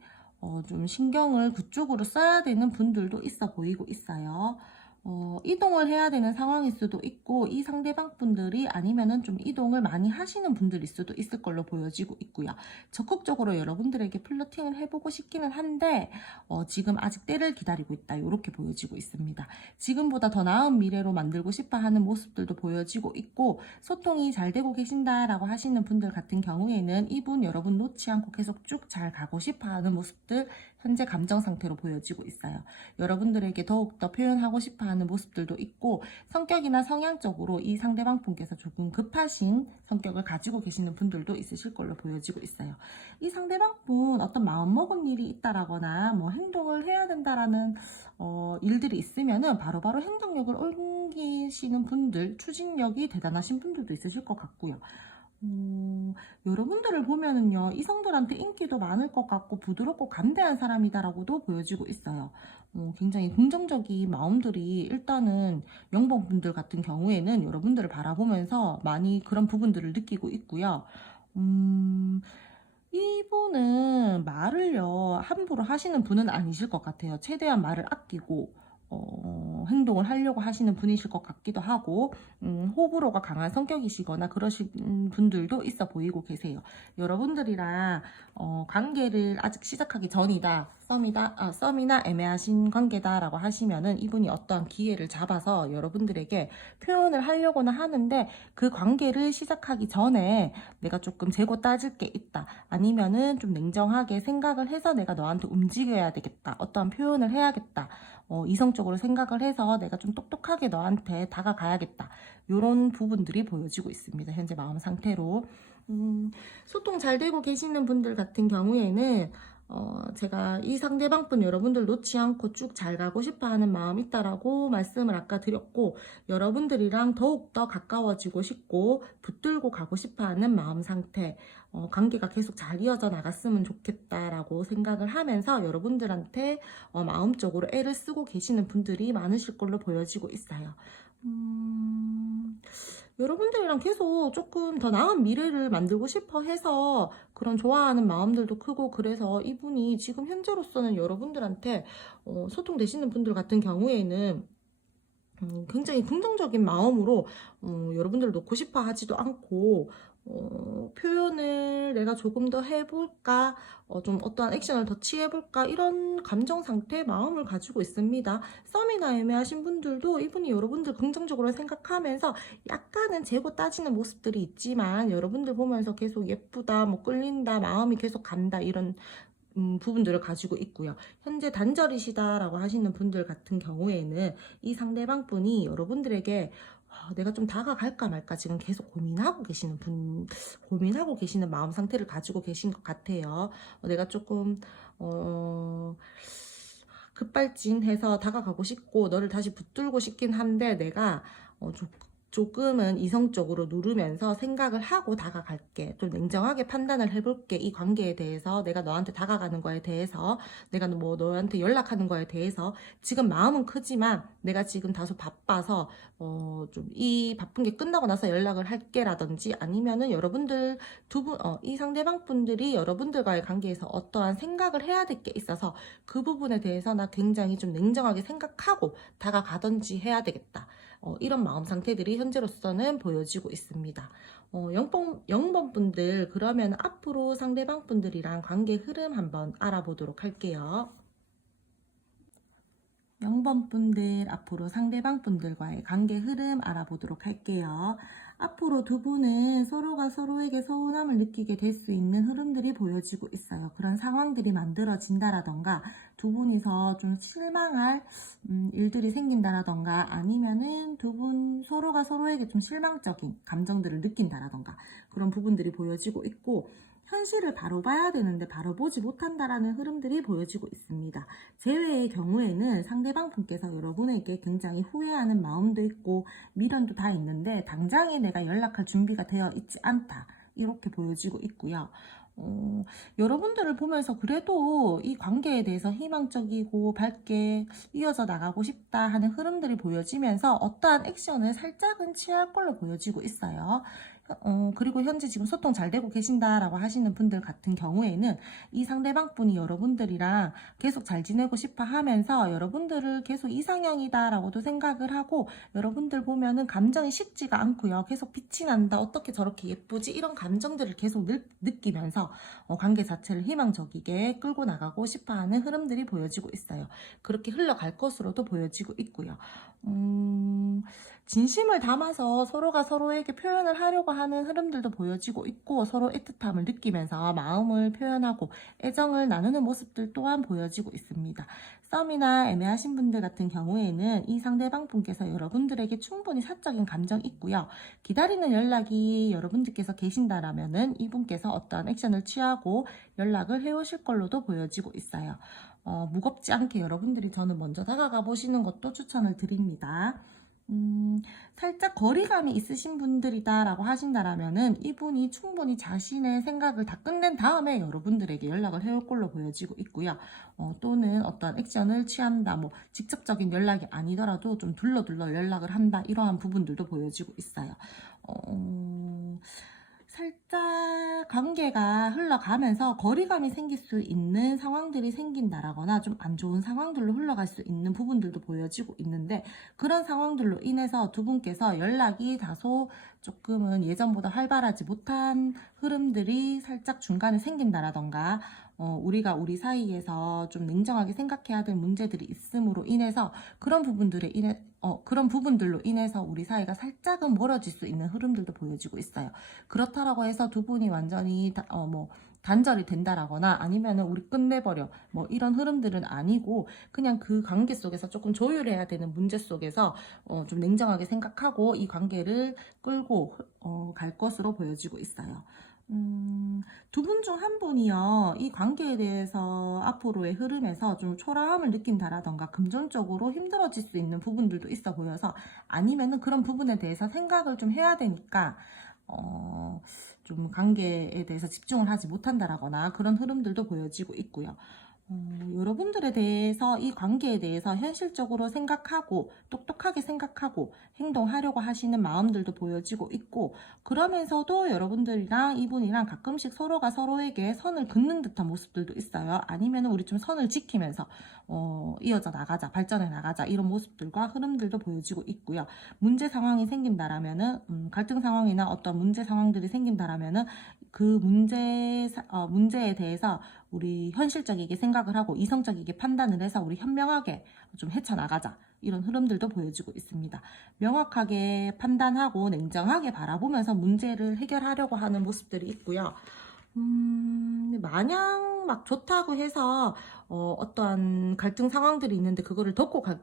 좀 신경을 그쪽으로 써야 되는 분들도 있어 보이고 있어요. 이동을 해야 되는 상황일 수도 있고, 이 상대방 분들이 아니면은 좀 이동을 많이 하시는 분들일 수도 있을 걸로 보여지고 있고요. 적극적으로 여러분들에게 플러팅을 해보고 싶기는 한데 지금 아직 때를 기다리고 있다, 이렇게 보여지고 있습니다. 지금보다 더 나은 미래로 만들고 싶어 하는 모습들도 보여지고 있고, 소통이 잘 되고 계신다라고 하시는 분들 같은 경우에는 이분 여러분 놓지 않고 계속 쭉 잘 가고 싶어 하는 모습들, 현재 감정 상태로 보여지고 있어요. 여러분들에게 더욱더 표현하고 싶어 하는 모습들도 있고, 성격이나 성향적으로 이 상대방 분께서 조금 급하신 성격을 가지고 계시는 분들도 있으실 걸로 보여지고 있어요. 이 상대방 분 어떤 마음먹은 일이 있다라거나 뭐 행동을 해야 된다라는 일들이 있으면은 바로바로 행동력을 옮기시는 분들, 추진력이 대단하신 분들도 있으실 것 같고요. 여러분들을 보면은요, 이성들한테 인기도 많을 것 같고 부드럽고 감대한 사람이다라고도 보여지고 있어요. 굉장히 긍정적인 마음들이 일단은 0번 분들 같은 경우에는 여러분들을 바라보면서 많이 그런 부분들을 느끼고 있고요. 이분은 말을요, 함부로 하시는 분은 아니실 것 같아요. 최대한 말을 아끼고, 행동을 하려고 하시는 분이실 것 같기도 하고, 호불호가 강한 성격이시거나 그러신 분들도 있어 보이고 계세요. 여러분들이랑, 관계를 아직 시작하기 전이다. 썸이나 애매하신 관계다라고 하시면은 이분이 어떠한 기회를 잡아서 여러분들에게 표현을 하려고는 하는데 그 관계를 시작하기 전에 내가 조금 재고 따질 게 있다. 아니면은 좀 냉정하게 생각을 해서 내가 너한테 움직여야 되겠다. 어떠한 표현을 해야겠다. 이성적으로 생각을 해서 내가 좀 똑똑하게 너한테 다가가야겠다. 이런 부분들이 보여지고 있습니다. 현재 마음 상태로. 소통 잘 되고 계시는 분들 같은 경우에는 제가 이 상대방분 여러분들 놓지 않고 쭉 잘 가고 싶어 하는 마음이 있다라고 말씀을 아까 드렸고, 여러분들이랑 더욱더 가까워지고 싶고 붙들고 가고 싶어 하는 마음 상태, 관계가 계속 잘 이어져 나갔으면 좋겠다라고 생각을 하면서 여러분들한테 마음적으로 애를 쓰고 계시는 분들이 많으실 걸로 보여지고 있어요. 여러분들이랑 계속 조금 더 나은 미래를 만들고 싶어 해서 그런 좋아하는 마음들도 크고, 그래서 이분이 지금 현재로서는 여러분들한테 소통되시는 분들 같은 경우에는 굉장히 긍정적인 마음으로 여러분들을 놓고 싶어 하지도 않고, 표현을 내가 조금 더 해볼까, 좀 어떠한 액션을 더 취해볼까, 이런 감정 상태, 마음을 가지고 있습니다. 썸이나 애매하신 분들도 이분이 여러분들 긍정적으로 생각하면서 약간은 재고 따지는 모습들이 있지만, 여러분들 보면서 계속 예쁘다, 뭐 끌린다, 마음이 계속 간다, 이런 부분들을 가지고 있고요. 현재 단절이시다라고 하시는 분들 같은 경우에는 이 상대방 분이 여러분들에게 내가 좀 다가갈까 말까 지금 계속 고민하고 계시는 마음 상태를 가지고 계신 것 같아요. 내가 조금 급발진해서 다가가고 싶고 너를 다시 붙들고 싶긴 한데, 내가 조금은 이성적으로 누르면서 생각을 하고 다가갈게. 좀 냉정하게 판단을 해볼게. 이 관계에 대해서, 내가 너한테 다가가는 거에 대해서, 내가 뭐 너한테 연락하는 거에 대해서 지금 마음은 크지만 내가 지금 다소 바빠서 좀 이 바쁜 게 끝나고 나서 연락을 할게라든지, 아니면은 여러분들 이 상대방 분들이 여러분들과의 관계에서 어떠한 생각을 해야 될 게 있어서 그 부분에 대해서 나 굉장히 좀 냉정하게 생각하고 다가가든지 해야 되겠다. 이런 마음 상태들이 현재로서는 보여지고 있습니다. 0번 분들, 그러면 앞으로 상대방 분들이랑 관계 흐름 한번 알아보도록 할게요. 0번 분들, 앞으로 상대방 분들과의 관계 흐름 알아보도록 할게요. 앞으로 두 분은 서로가 서로에게 서운함을 느끼게 될 수 있는 흐름들이 보여지고 있어요. 그런 상황들이 만들어진다라던가, 두 분이서 좀 실망할 일들이 생긴다라던가, 아니면은 두 분 서로가 서로에게 좀 실망적인 감정들을 느낀다라던가, 그런 부분들이 보여지고 있고, 현실을 바로 봐야 되는데 바로 보지 못한다라는 흐름들이 보여지고 있습니다. 재회의 경우에는 상대방 분께서 여러분에게 굉장히 후회하는 마음도 있고 미련도 다 있는데 당장에 내가 연락할 준비가 되어 있지 않다, 이렇게 보여지고 있고요. 여러분들을 보면서 그래도 이 관계에 대해서 희망적이고 밝게 이어져 나가고 싶다 하는 흐름들이 보여지면서 어떠한 액션을 살짝은 취할 걸로 보여지고 있어요. 그리고 현재 지금 소통 잘 되고 계신다라고 하시는 분들 같은 경우에는 이 상대방 분이 여러분들이랑 계속 잘 지내고 싶어 하면서 여러분들을 계속 이상형이다라고도 생각을 하고, 여러분들 보면은 감정이 식지가 않고요. 계속 빛이 난다, 어떻게 저렇게 예쁘지, 이런 감정들을 계속 느끼면서 관계 자체를 희망적이게 끌고 나가고 싶어 하는 흐름들이 보여지고 있어요. 그렇게 흘러갈 것으로도 보여지고 있고요. 진심을 담아서 서로가 서로에게 표현을 하려고 하는 흐름들도 보여지고 있고, 서로 애틋함을 느끼면서 마음을 표현하고 애정을 나누는 모습들 또한 보여지고 있습니다. 썸이나 애매하신 분들 같은 경우에는 이 상대방 분께서 여러분들에게 충분히 사적인 감정이 있고요. 기다리는 연락이 여러분들께서 계신다라면은 이분께서 어떠한 액션을 취하고 연락을 해오실 걸로도 보여지고 있어요. 무겁지 않게 여러분들이 저는 먼저 다가가 보시는 것도 추천을 드립니다. 살짝 거리감이 있으신 분들이다라고 하신다라면은 이분이 충분히 자신의 생각을 다 끝낸 다음에 여러분들에게 연락을 해올 걸로 보여지고 있고요. 또는 어떤 액션을 취한다, 뭐 직접적인 연락이 아니더라도 좀 둘러둘러 연락을 한다, 이러한 부분들도 보여지고 있어요. 살짝 관계가 흘러가면서 거리감이 생길 수 있는 상황들이 생긴다라거나 좀 안 좋은 상황들로 흘러갈 수 있는 부분들도 보여지고 있는데, 그런 상황들로 인해서 두 분께서 연락이 다소 조금은 예전보다 활발하지 못한 흐름들이 살짝 중간에 생긴다라던가, 우리가 우리 사이에서 좀 냉정하게 생각해야 될 문제들이 있음으로 인해서 그런 부분들로 인해서 우리 사이가 살짝은 멀어질 수 있는 흐름들도 보여지고 있어요. 그렇다라고 해서 두 분이 완전히 단절이 된다라거나 아니면은 우리 끝내버려 이런 흐름들은 아니고, 그냥 그 관계 속에서 조금 조율해야 되는 문제 속에서 좀 냉정하게 생각하고 이 관계를 끌고 갈 것으로 보여지고 있어요. 두 분 중 한 분이요, 이 관계에 대해서 앞으로의 흐름에서 좀 초라함을 느낀다라던가 금전적으로 힘들어질 수 있는 부분들도 있어 보여서, 아니면은 그런 부분에 대해서 생각을 좀 해야 되니까 좀 관계에 대해서 집중을 하지 못한다라거나 그런 흐름들도 보여지고 있고요. 여러분들에 대해서 이 관계에 대해서 현실적으로 생각하고 똑똑하게 생각하고 행동하려고 하시는 마음들도 보여지고 있고, 그러면서도 여러분들이랑 이분이랑 가끔씩 서로가 서로에게 선을 긋는 듯한 모습들도 있어요. 아니면 우리 좀 선을 지키면서 이어져 나가자, 발전해 나가자, 이런 모습들과 흐름들도 보여지고 있고요. 문제 상황이 생긴다라면은 갈등 상황이나 어떤 문제 상황들이 생긴다라면은 그 문제에 대해서 우리 현실적이게 생각을 하고 이성적이게 판단을 해서 우리 현명하게 좀 헤쳐나가자, 이런 흐름들도 보여지고 있습니다. 명확하게 판단하고 냉정하게 바라보면서 문제를 해결하려고 하는 모습들이 있고요. 마냥 막 좋다고 해서 어떠한 갈등 상황들이 있는데 그거를 덮고 갈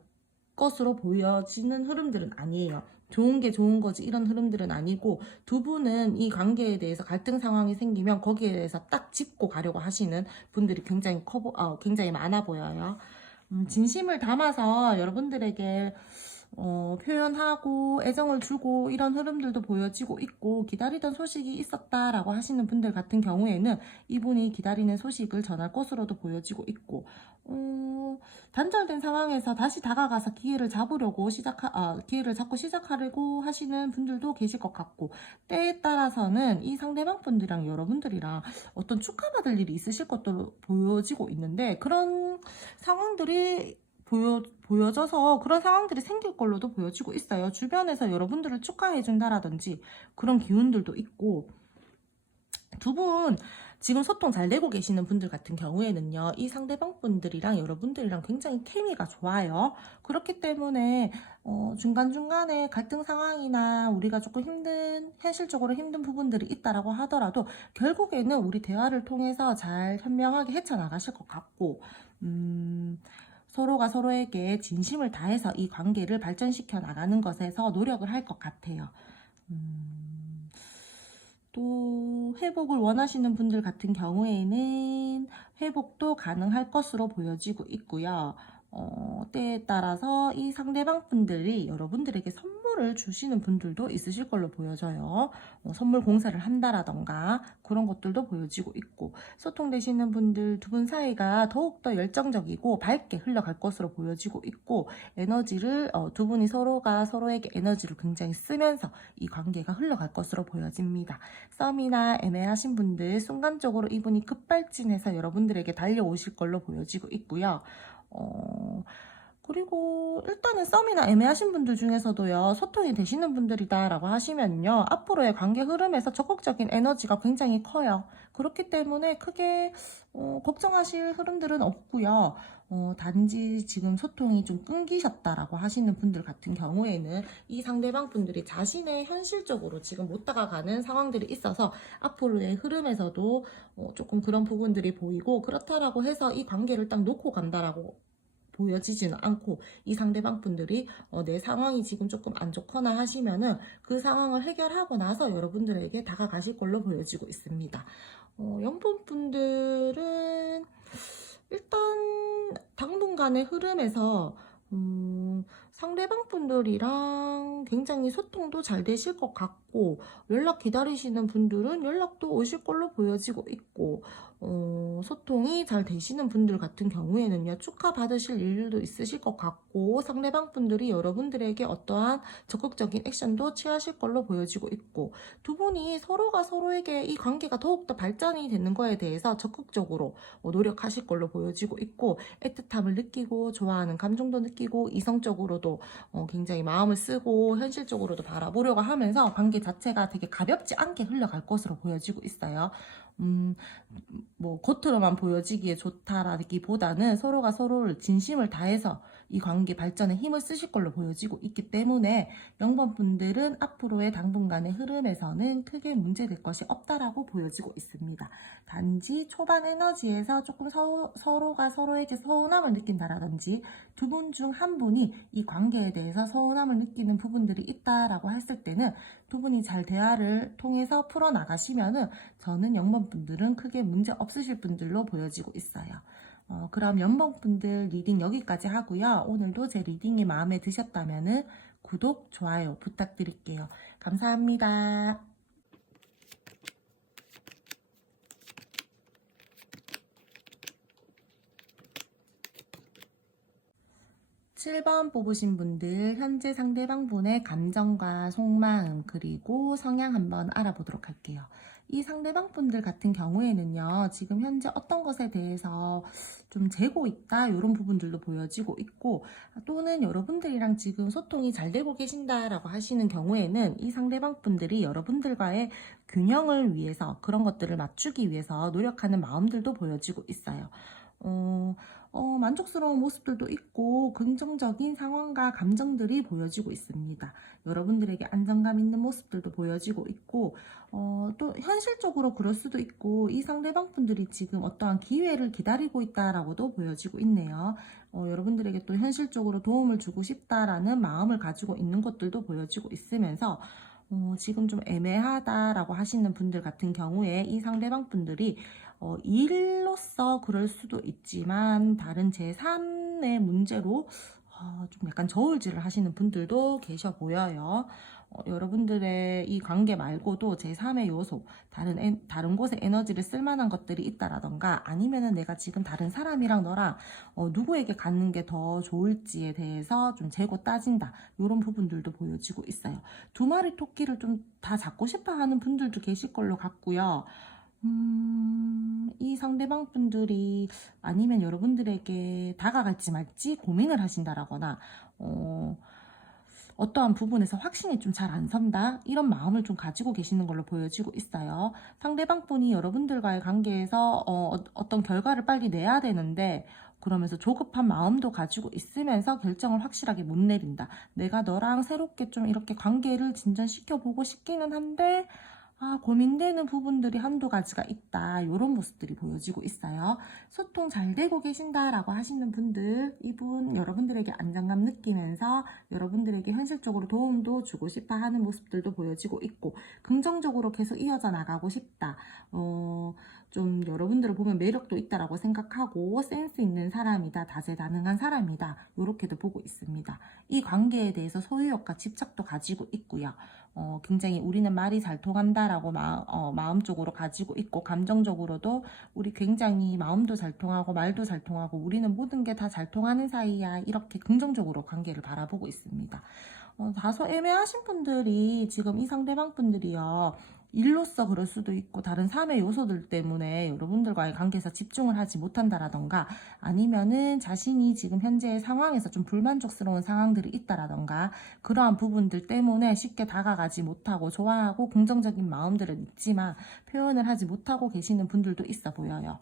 것으로 보여지는 흐름들은 아니에요. 좋은 게 좋은 거지 이런 흐름들은 아니고, 두 분은 이 관계에 대해서 갈등 상황이 생기면 거기에 대해서 딱 짚고 가려고 하시는 분들이 굉장히 많아 보여요. 진심을 담아서 여러분들에게 표현하고 애정을 주고 이런 흐름들도 보여지고 있고, 기다리던 소식이 있었다라고 하시는 분들 같은 경우에는 이분이 기다리는 소식을 전할 것으로도 보여지고 있고, 단절된 상황에서 다시 다가가서 기회를 잡고 시작하려고 하시는 분들도 계실 것 같고, 때에 따라서는 이 상대방 분들이랑 여러분들이랑 어떤 축하받을 일이 있으실 것도 보여지고 있는데, 그런 상황들이 보여져서 그런 상황들이 생길 걸로도 보여지고 있어요. 주변에서 여러분들을 축하해 준다라든지 그런 기운들도 있고, 두 분 지금 소통 잘 되고 계시는 분들 같은 경우에는요, 이 상대방 분들이랑 여러분들이랑 굉장히 케미가 좋아요. 그렇기 때문에 중간중간에 갈등 상황이나 우리가 조금 현실적으로 힘든 부분들이 있다라고 하더라도 결국에는 우리 대화를 통해서 잘 현명하게 헤쳐나가실 것 같고, 서로가 서로에게 진심을 다해서 이 관계를 발전시켜 나가는 것에서 노력을 할 것 같아요. 또 회복을 원하시는 분들 같은 경우에는 회복도 가능할 것으로 보여지고 있고요. 때에 따라서 이 상대방 분들이 여러분들에게 선물을 주시는 분들도 있으실 걸로 보여져요. 선물 공세를 한다라던가 그런 것들도 보여지고 있고, 소통되시는 분들 두 분 사이가 더욱더 열정적이고 밝게 흘러갈 것으로 보여지고 있고, 두 분이 서로가 서로에게 에너지를 굉장히 쓰면서 이 관계가 흘러갈 것으로 보여집니다. 썸이나 애매하신 분들 순간적으로 이분이 급발진해서 여러분들에게 달려오실 걸로 보여지고 있고요. 그리고 일단은 썸이나 애매하신 분들 중에서도요, 소통이 되시는 분들이다라고 하시면요, 앞으로의 관계 흐름에서 적극적인 에너지가 굉장히 커요. 그렇기 때문에 크게 걱정하실 흐름들은 없고요. 단지 지금 소통이 좀 끊기셨다라고 하시는 분들 같은 경우에는 이 상대방 분들이 자신의 현실적으로 지금 못 다가가는 상황들이 있어서 앞으로의 흐름에서도 조금 그런 부분들이 보이고, 그렇다라고 해서 이 관계를 딱 놓고 간다라고 보여지지는 않고, 이 상대방 분들이 내 상황이 지금 조금 안 좋거나 하시면은 그 상황을 해결하고 나서 여러분들에게 다가가실 걸로 보여지고 있습니다. 연분 분들은 일단 당분간의 흐름에서 상대방 분들이랑 굉장히 소통도 잘 되실 것 같고, 연락 기다리시는 분들은 연락도 오실 걸로 보여지고 있고, 소통이 잘 되시는 분들 같은 경우에는요, 축하받으실 일도 있으실 것 같고, 상대방 분들이 여러분들에게 어떠한 적극적인 액션도 취하실 걸로 보여지고 있고, 두 분이 서로가 서로에게 이 관계가 더욱더 발전이 되는 거에 대해서 적극적으로 노력하실 걸로 보여지고 있고, 애틋함을 느끼고 좋아하는 감정도 느끼고 이성적으로도 굉장히 마음을 쓰고 현실적으로도 바라보려고 하면서 관계 자체가 되게 가볍지 않게 흘러갈 것으로 보여지고 있어요. 음, 뭐 겉으로만 보여지기에 좋다라기보다는 서로가 서로를 진심을 다해서 이 관계 발전에 힘을 쓰실 걸로 보여지고 있기 때문에 0번 분들은 앞으로의 당분간의 흐름에서는 크게 문제될 것이 없다라고 보여지고 있습니다. 단지 초반 에너지에서 조금 서로가 서로에게 서운함을 느낀다라든지 두 분 중 한 분이 이 관계에 대해서 서운함을 느끼는 부분들이 있다라고 했을 때는 두 분이 잘 대화를 통해서 풀어나가시면은 저는 0번 분들은 크게 문제 없으실 분들로 보여지고 있어요. 그럼 0번 분들 리딩 여기까지 하고요. 오늘도 제 리딩이 마음에 드셨다면은 구독, 좋아요 부탁드릴게요. 감사합니다. 7번 뽑으신 분들 현재 상대방 분의 감정과 속마음 그리고 성향 한번 알아보도록 할게요. 이 상대방 분들 같은 경우에는요, 지금 현재 어떤 것에 대해서 좀 재고 있다 이런 부분들도 보여지고 있고, 또는 여러분들이랑 지금 소통이 잘 되고 계신다라고 하시는 경우에는 이 상대방 분들이 여러분들과의 균형을 위해서 그런 것들을 맞추기 위해서 노력하는 마음들도 보여지고 있어요. 만족스러운 모습들도 있고 긍정적인 상황과 감정들이 보여지고 있습니다. 여러분들에게 안정감 있는 모습들도 보여지고 있고, 또 현실적으로 그럴 수도 있고 이 상대방 분들이 지금 어떠한 기회를 기다리고 있다라고도 보여지고 있네요. 여러분들에게 또 현실적으로 도움을 주고 싶다라는 마음을 가지고 있는 것들도 보여지고 있으면서 지금 좀 애매하다라고 하시는 분들 같은 경우에 이 상대방 분들이 일로서 그럴 수도 있지만 다른 제3의 문제로 좀 약간 저울질을 하시는 분들도 계셔 보여요. 여러분들의 이 관계 말고도 제3의 요소, 다른 곳에 에너지를 쓸 만한 것들이 있다라던가 아니면은 내가 지금 다른 사람이랑 너랑 누구에게 갖는 게 더 좋을지에 대해서 좀 재고 따진다. 이런 부분들도 보여지고 있어요. 두 마리 토끼를 좀 다 잡고 싶어 하는 분들도 계실 걸로 같고요. 이 상대방 분들이 아니면 여러분들에게 다가갈지 말지 고민을 하신다라거나, 어떠한 부분에서 확신이 좀 잘 안 선다 이런 마음을 좀 가지고 계시는 걸로 보여지고 있어요. 상대방 분이 여러분들과의 관계에서 어떤 결과를 빨리 내야 되는데 그러면서 조급한 마음도 가지고 있으면서 결정을 확실하게 못 내린다. 내가 너랑 새롭게 좀 이렇게 관계를 진전시켜 보고 싶기는 한데 고민되는 부분들이 한두 가지가 있다. 이런 모습들이 보여지고 있어요. 소통 잘 되고 계신다라고 하시는 분들, 이분 여러분들에게 안정감 느끼면서 여러분들에게 현실적으로 도움도 주고 싶어 하는 모습들도 보여지고 있고, 긍정적으로 계속 이어져 나가고 싶다. 좀 여러분들을 보면 매력도 있다라고 생각하고 센스 있는 사람이다, 다재다능한 사람이다, 이렇게도 보고 있습니다. 이 관계에 대해서 소유욕과 집착도 가지고 있고요. 굉장히 우리는 말이 잘 통한다라고 마음적으로 가지고 있고, 감정적으로도 우리 굉장히 마음도 잘 통하고 말도 잘 통하고 우리는 모든 게 다 잘 통하는 사이야, 이렇게 긍정적으로 관계를 바라보고 있습니다. 다소 애매하신 분들이 지금 이 상대방 분들이요, 일로서 그럴 수도 있고 다른 삶의 요소들 때문에 여러분들과의 관계에서 집중을 하지 못한다라던가 아니면은 자신이 지금 현재의 상황에서 좀 불만족스러운 상황들이 있다라던가 그러한 부분들 때문에 쉽게 다가가지 못하고 좋아하고 긍정적인 마음들은 있지만 표현을 하지 못하고 계시는 분들도 있어 보여요.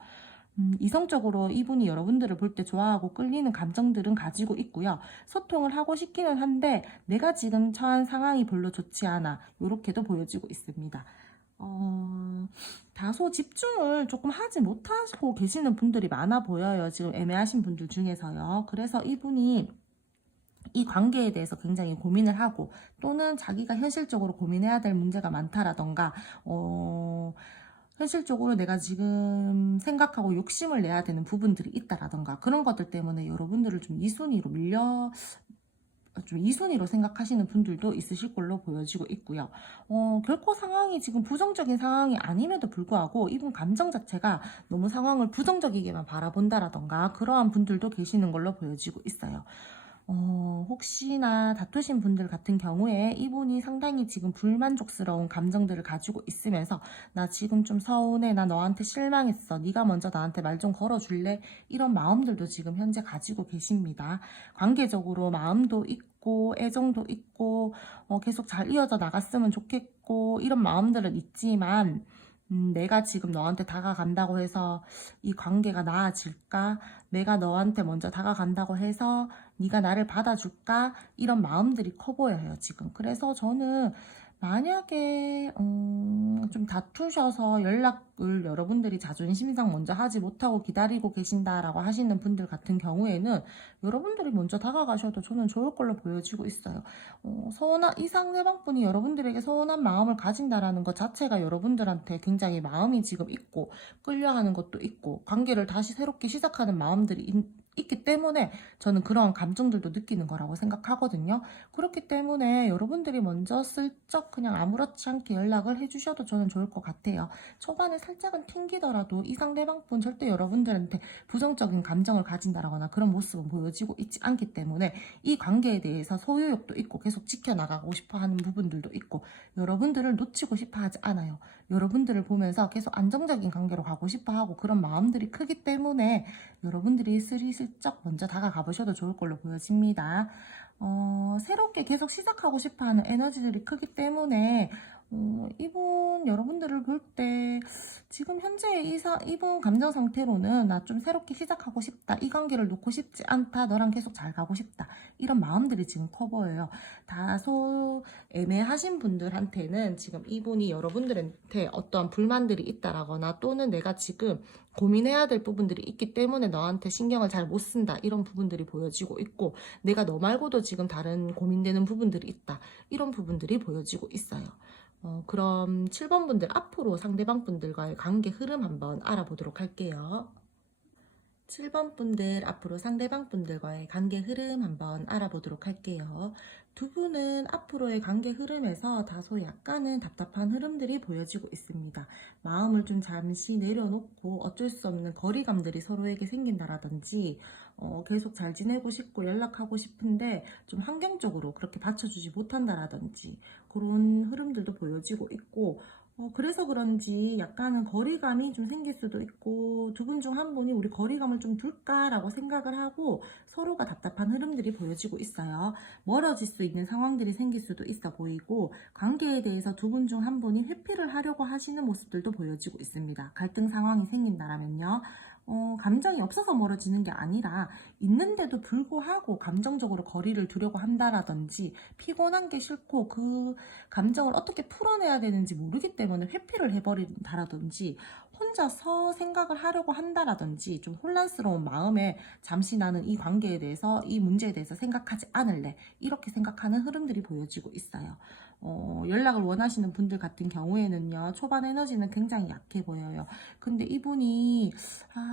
이성적으로 이분이 여러분들을 볼 때 좋아하고 끌리는 감정들은 가지고 있고요. 소통을 하고 싶기는 한데 내가 지금 처한 상황이 별로 좋지 않아. 이렇게도 보여지고 있습니다. 다소 집중을 조금 하지 못하고 계시는 분들이 많아 보여요. 지금 애매하신 분들 중에서요. 그래서 이분이 이 관계에 대해서 굉장히 고민을 하고 또는 자기가 현실적으로 고민해야 될 문제가 많다라던가 현실적으로 내가 지금 생각하고 욕심을 내야 되는 부분들이 있다라던가 그런 것들 때문에 여러분들을 좀 이순위로 좀 2순위로 생각하시는 분들도 있으실 걸로 보여지고 있고요. 결코 상황이 지금 부정적인 상황이 아님에도 불구하고 이분 감정 자체가 너무 상황을 부정적이게만 바라본다라던가 그러한 분들도 계시는 걸로 보여지고 있어요. 혹시나 다투신 분들 같은 경우에 이분이 상당히 지금 불만족스러운 감정들을 가지고 있으면서 나 지금 좀 서운해, 나 너한테 실망했어, 네가 먼저 나한테 말 좀 걸어줄래, 이런 마음들도 지금 현재 가지고 계십니다. 관계적으로 마음도 있고 애정도 있고 계속 잘 이어져 나갔으면 좋겠고 이런 마음들은 있지만 내가 지금 너한테 다가간다고 해서 이 관계가 나아질까? 내가 너한테 먼저 다가간다고 해서 네가 나를 받아줄까? 이런 마음들이 커 보여요, 지금. 그래서 저는 만약에 좀 다투셔서 연락을 여러분들이 자존심상 먼저 하지 못하고 기다리고 계신다라고 하시는 분들 같은 경우에는 여러분들이 먼저 다가가셔도 저는 좋을 걸로 보여지고 있어요. 이 상대방분이 여러분들에게 서운한 마음을 가진다라는 것 자체가 여러분들한테 굉장히 마음이 지금 있고 끌려하는 것도 있고 관계를 다시 새롭게 시작하는 마음들이 있기 때문에 저는 그런 감정들도 느끼는 거라고 생각하거든요. 그렇기 때문에 여러분들이 먼저 슬쩍 그냥 아무렇지 않게 연락을 해주셔도 저는 좋을 것 같아요. 초반에 살짝은 튕기더라도 이 상대방분 절대 여러분들한테 부정적인 감정을 가진다거나 그런 모습은 보여지고 있지 않기 때문에 이 관계에 대해서 소유욕도 있고 계속 지켜나가고 싶어 하는 부분들도 있고 여러분들을 놓치고 싶어 하지 않아요. 여러분들을 보면서 계속 안정적인 관계로 가고 싶어 하고 그런 마음들이 크기 때문에 여러분들이 스리슬쩍 먼저 다가가 보셔도 좋을 걸로 보여집니다. 새롭게 계속 시작하고 싶어 하는 에너지들이 크기 때문에 이분 여러분들을 볼 때 지금 현재 이분 감정 상태로는 나 좀 새롭게 시작하고 싶다, 이 관계를 놓고 싶지 않다, 너랑 계속 잘 가고 싶다, 이런 마음들이 지금 커 보여요. 다소 애매하신 분들한테는 지금 이분이 여러분들한테 어떠한 불만들이 있다라거나 또는 내가 지금 고민해야 될 부분들이 있기 때문에 너한테 신경을 잘 못 쓴다, 이런 부분들이 보여지고 있고 내가 너 말고도 지금 다른 고민되는 부분들이 있다, 이런 부분들이 보여지고 있어요. 그럼 7번 분들 앞으로 상대방 분들과의 관계 흐름 한번 알아보도록 할게요. 7번 분들 앞으로 상대방 분들과의 관계 흐름 한번 알아보도록 할게요. 두 분은 앞으로의 관계 흐름에서 다소 약간은 답답한 흐름들이 보여지고 있습니다. 마음을 좀 잠시 내려놓고 어쩔 수 없는 거리감들이 서로에게 생긴다라든지 계속 잘 지내고 싶고 연락하고 싶은데 좀 환경적으로 그렇게 받쳐주지 못한다라든지 그런 흐름들도 보여지고 있고 그래서 그런지 약간은 거리감이 좀 생길 수도 있고 두 분 중 한 분이 우리 거리감을 좀 둘까라고 생각을 하고 서로가 답답한 흐름들이 보여지고 있어요. 멀어질 수 있는 상황들이 생길 수도 있어 보이고 관계에 대해서 두 분 중 한 분이 회피를 하려고 하시는 모습들도 보여지고 있습니다. 갈등 상황이 생긴다라면요. 감정이 없어서 멀어지는 게 아니라 있는데도 불구하고 감정적으로 거리를 두려고 한다라든지 피곤한 게 싫고 그 감정을 어떻게 풀어내야 되는지 모르기 때문에 회피를 해버린다라든지 혼자서 생각을 하려고 한다라든지 좀 혼란스러운 마음에 잠시 나는 이 관계에 대해서 이 문제에 대해서 생각하지 않을래, 이렇게 생각하는 흐름들이 보여지고 있어요. 연락을 원하시는 분들 같은 경우에는요, 초반 에너지는 굉장히 약해 보여요. 근데 이분이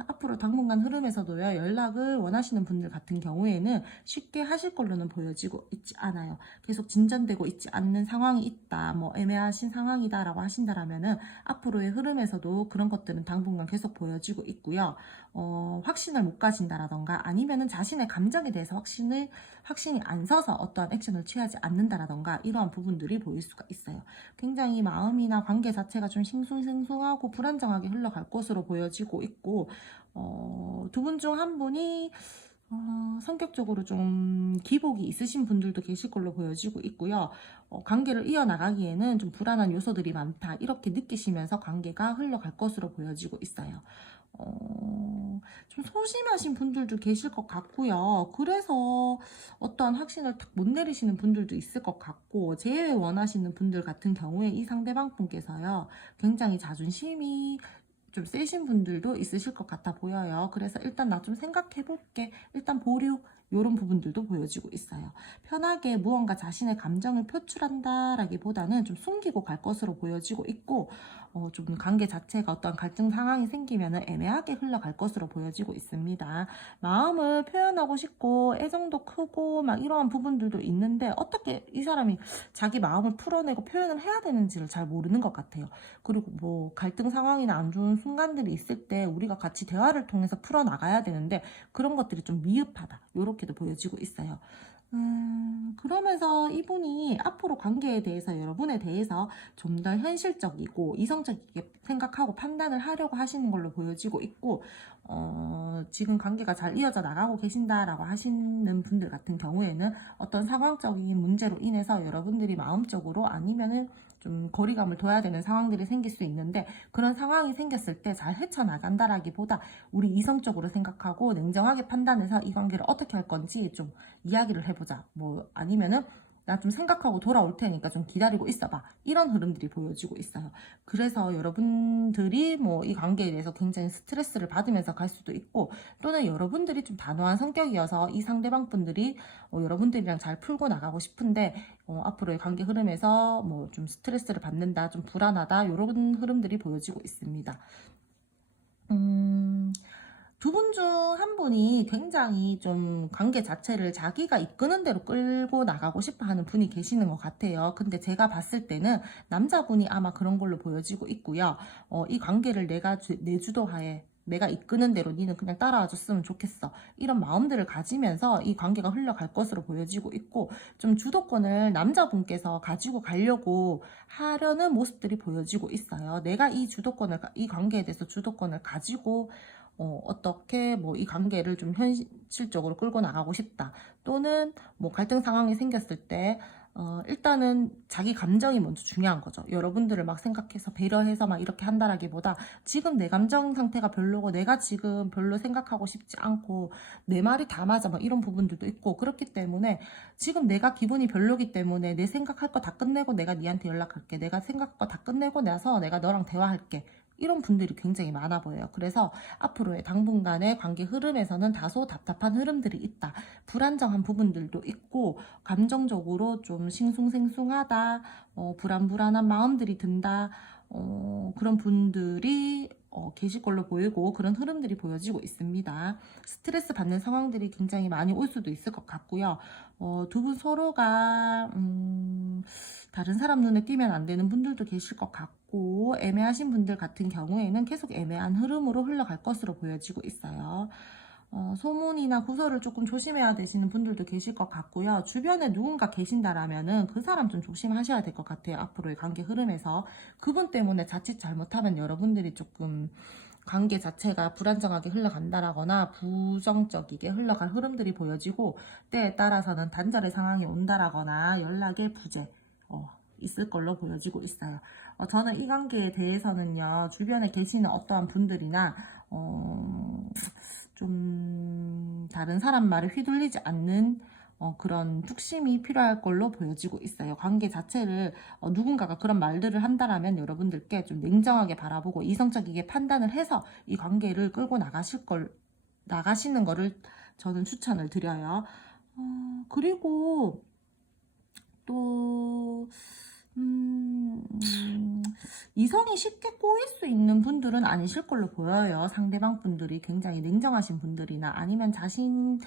앞으로 당분간 흐름에서도요, 연락을 원하시는 분들 같은 경우에는 쉽게 하실 걸로는 보여지고 있지 않아요. 계속 진전되고 있지 않는 상황이 있다, 뭐 애매하신 상황이다라고 하신다라면은 앞으로의 흐름에서도 그런 것들은 당분간 계속 보여지고 있고요. 확신을 못 가진다라던가 아니면은 자신의 감정에 대해서 확신이 안 서서 어떠한 액션을 취하지 않는다라던가 이러한 부분들이 보일 수가 있어요. 굉장히 마음이나 관계 자체가 좀 싱숭생숭하고 불안정하게 흘러갈 것으로 보여지고 있고 두 분 중 한 분이 성격적으로 좀 기복이 있으신 분들도 계실 걸로 보여지고 있고요. 관계를 이어나가기에는 좀 불안한 요소들이 많다, 이렇게 느끼시면서 관계가 흘러갈 것으로 보여지고 있어요. 좀 소심하신 분들도 계실 것 같고요. 그래서 어떠한 확신을 탁 못 내리시는 분들도 있을 것 같고 재회 원하시는 분들 같은 경우에 이 상대방 분께서요, 굉장히 자존심이 좀 세신 분들도 있으실 것 같아 보여요. 그래서 일단 나 좀 생각해 볼게, 일단 보류, 이런 부분들도 보여지고 있어요. 편하게 무언가 자신의 감정을 표출한다라기보다는 좀 숨기고 갈 것으로 보여지고 있고 좀 관계 자체가 어떤 갈등 상황이 생기면은 애매하게 흘러갈 것으로 보여지고 있습니다. 마음을 표현하고 싶고 애정도 크고 막 이러한 부분들도 있는데 어떻게 이 사람이 자기 마음을 풀어내고 표현을 해야 되는지를 잘 모르는 것 같아요. 그리고 뭐 갈등 상황이나 안 좋은 순간들이 있을 때 우리가 같이 대화를 통해서 풀어나가야 되는데 그런 것들이 좀 미흡하다. 요렇게도 보여지고 있어요. 그러면서 이분이 앞으로 관계에 대해서 여러분에 대해서 좀 더 현실적이고 이성적이게 생각하고 판단을 하려고 하시는 걸로 보여지고 있고, 지금 관계가 잘 이어져 나가고 계신다라고 하시는 분들 같은 경우에는 어떤 상황적인 문제로 인해서 여러분들이 마음적으로 아니면은 좀 거리감을 둬야 되는 상황들이 생길 수 있는데, 그런 상황이 생겼을 때 잘 헤쳐나간다라기보다 우리 이성적으로 생각하고 냉정하게 판단해서 이 관계를 어떻게 할 건지 좀 이야기를 해보자. 뭐 아니면은 나 좀 생각하고 돌아올 테니까 좀 기다리고 있어봐. 이런 흐름들이 보여지고 있어요. 그래서 여러분들이 뭐 이 관계에 대해서 굉장히 스트레스를 받으면서 갈 수도 있고, 또는 여러분들이 좀 단호한 성격이어서 이 상대방 분들이 여러분들이랑 잘 풀고 나가고 싶은데 앞으로의 관계 흐름에서 뭐 좀 스트레스를 받는다, 좀 불안하다, 이런 흐름들이 보여지고 있습니다. 두 분 중 한 분이 굉장히 좀 관계 자체를 자기가 이끄는 대로 끌고 나가고 싶어 하는 분이 계시는 것 같아요. 근데 제가 봤을 때는 남자분이 아마 그런 걸로 보여지고 있고요. 이 관계를 내 주도하에 내가 이끄는 대로 니는 그냥 따라와 줬으면 좋겠어. 이런 마음들을 가지면서 이 관계가 흘러갈 것으로 보여지고 있고, 좀 주도권을 남자분께서 가지고 가려고 하려는 모습들이 보여지고 있어요. 내가 이 관계에 대해서 주도권을 가지고 어떻게 뭐 이 관계를 좀 현실적으로 끌고 나가고 싶다. 또는 뭐 갈등 상황이 생겼을 때 일단은 자기 감정이 먼저 중요한 거죠. 여러분들을 막 생각해서 배려해서 막 이렇게 한다라기보다 지금 내 감정 상태가 별로고 내가 지금 별로 생각하고 싶지 않고 내 말이 다 맞아 막 이런 부분들도 있고, 그렇기 때문에 지금 내가 기분이 별로기 때문에 내 생각할 거 다 끝내고 내가 니한테 연락할게. 내가 생각할 거 다 끝내고 나서 내가 너랑 대화할게. 이런 분들이 굉장히 많아 보여요. 그래서 앞으로의 당분간의 관계 흐름에서는 다소 답답한 흐름들이 있다. 불안정한 부분들도 있고, 감정적으로 좀 싱숭생숭하다, 불안불안한 마음들이 든다, 그런 분들이 계실 걸로 보이고, 그런 흐름들이 보여지고 있습니다. 스트레스 받는 상황들이 굉장히 많이 올 수도 있을 것 같고요. 두 분 서로가 다른 사람 눈에 띄면 안 되는 분들도 계실 것 같고, 애매하신 분들 같은 경우에는 계속 애매한 흐름으로 흘러갈 것으로 보여지고 있어요. 소문이나 구설을 조금 조심해야 되시는 분들도 계실 것 같고요. 주변에 누군가 계신다라면은 그 사람 좀 조심하셔야 될 것 같아요. 앞으로의 관계 흐름에서. 그분 때문에 자칫 잘못하면 여러분들이 조금 관계 자체가 불안정하게 흘러간다라거나 부정적이게 흘러갈 흐름들이 보여지고, 때에 따라서는 단절의 상황이 온다라거나 연락의 부재 있을 걸로 보여지고 있어요. 저는 이 관계에 대해서는요, 주변에 계시는 어떠한 분들이나 좀 다른 사람 말에 휘둘리지 않는 그런 뚝심이 필요할 걸로 보여지고 있어요. 관계 자체를 누군가가 그런 말들을 한다라면 여러분들께 좀 냉정하게 바라보고 이성적이게 판단을 해서 이 관계를 끌고 나가시는 거를 저는 추천을 드려요. 그리고 또 이성이 쉽게 꼬일 수 있는 분들은 아니실 걸로 보여요. 상대방 분들이 굉장히 냉정하신 분들이나 아니면 자신이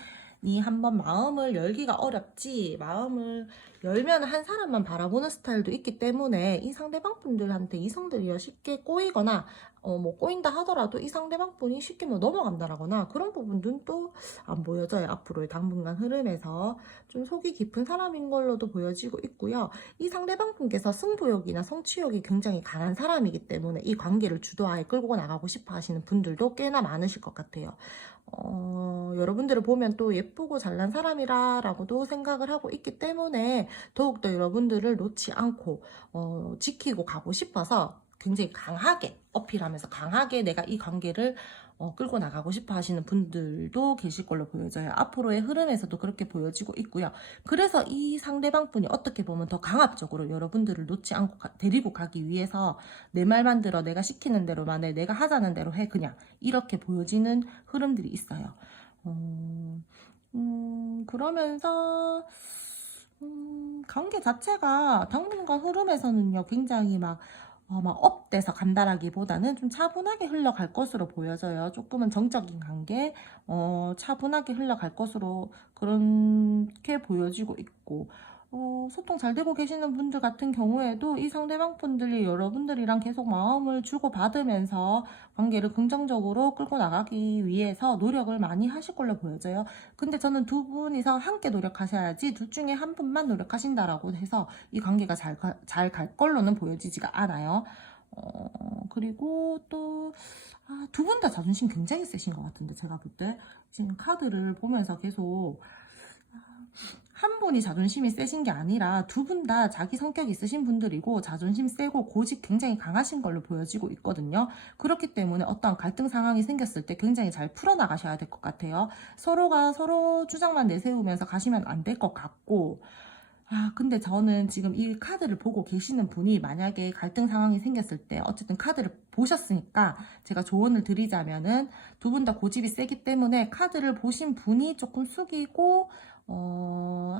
한번 마음을 열기가 어렵지, 마음을 열면 한 사람만 바라보는 스타일도 있기 때문에 이 상대방 분들한테 이성들이요 쉽게 꼬이거나 뭐 꼬인다 하더라도 이 상대방 분이 쉽게 뭐 넘어간다라거나 그런 부분들은 또 안 보여져요. 앞으로의 당분간 흐름에서 좀 속이 깊은 사람인 걸로도 보여지고 있고요. 이 상대방 분께서 승부욕이나 성취욕이 굉장히 강한 사람이기 때문에 이 관계를 주도하에 끌고 나가고 싶어 하시는 분들도 꽤나 많으실 것 같아요. 여러분들을 보면 또 예쁘고 잘난 사람이라고도 생각을 하고 있기 때문에 더욱더 여러분들을 놓지 않고 지키고 가고 싶어서 굉장히 강하게 어필하면서 강하게 내가 이 관계를 끌고 나가고 싶어 하시는 분들도 계실 걸로 보여져요. 앞으로의 흐름에서도 그렇게 보여지고 있고요. 그래서 이 상대방 분이 어떻게 보면 더 강압적으로 여러분들을 놓지 않고 데리고 가기 위해서 내 말만 들어, 내가 시키는 대로만 해, 내가 하자는 대로 해, 그냥 이렇게 보여지는 흐름들이 있어요. 그러면서 관계 자체가 당분간 흐름에서는요 굉장히 막 막 업돼서 간다라기보다는 좀 차분하게 흘러갈 것으로 보여져요. 조금은 정적인 관계, 차분하게 흘러갈 것으로 그렇게 보여지고 있고, 소통 잘 되고 계시는 분들 같은 경우에도 이 상대방 분들이 여러분들이랑 계속 마음을 주고받으면서 관계를 긍정적으로 끌고 나가기 위해서 노력을 많이 하실 걸로 보여져요. 근데 저는 두 분이서 함께 노력하셔야지 둘 중에 한 분만 노력하신다라고 해서 이 관계가 잘 갈 걸로는 보여지지가 않아요. 그리고 또, 두 분 다 자존심 굉장히 세신 것 같은데, 제가 볼 때. 지금 카드를 보면서 계속, 한 분이 자존심이 세신 게 아니라 두 분 다 자기 성격이 있으신 분들이고 자존심 세고 고집 굉장히 강하신 걸로 보여지고 있거든요. 그렇기 때문에 어떠한 갈등 상황이 생겼을 때 굉장히 잘 풀어나가셔야 될 것 같아요. 서로가 서로 주장만 내세우면서 가시면 안 될 것 같고, 근데 저는 지금 이 카드를 보고 계시는 분이 만약에 갈등 상황이 생겼을 때 어쨌든 카드를 보셨으니까 제가 조언을 드리자면은 두 분 다 고집이 세기 때문에 카드를 보신 분이 조금 숙이고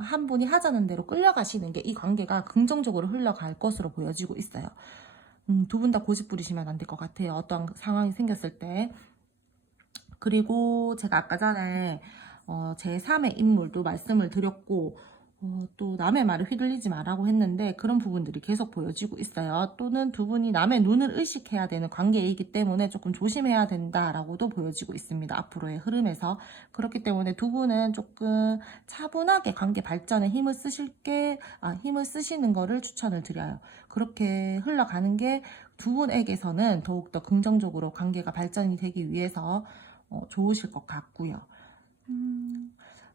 한 분이 하자는 대로 끌려가시는 게 이 관계가 긍정적으로 흘러갈 것으로 보여지고 있어요. 두 분 다 고집 부리시면 안 될 것 같아요. 어떤 상황이 생겼을 때. 그리고 제가 아까 전에 제3의 인물도 말씀을 드렸고, 또 남의 말을 휘둘리지 말라고 했는데 그런 부분들이 계속 보여지고 있어요. 또는 두 분이 남의 눈을 의식해야 되는 관계이기 때문에 조금 조심해야 된다라고도 보여지고 있습니다. 앞으로의 흐름에서. 그렇기 때문에 두 분은 조금 차분하게 관계 발전에 힘을 쓰시는 거를 추천을 드려요. 그렇게 흘러가는 게 두 분에게서는 더욱더 긍정적으로 관계가 발전이 되기 위해서 좋으실 것 같고요.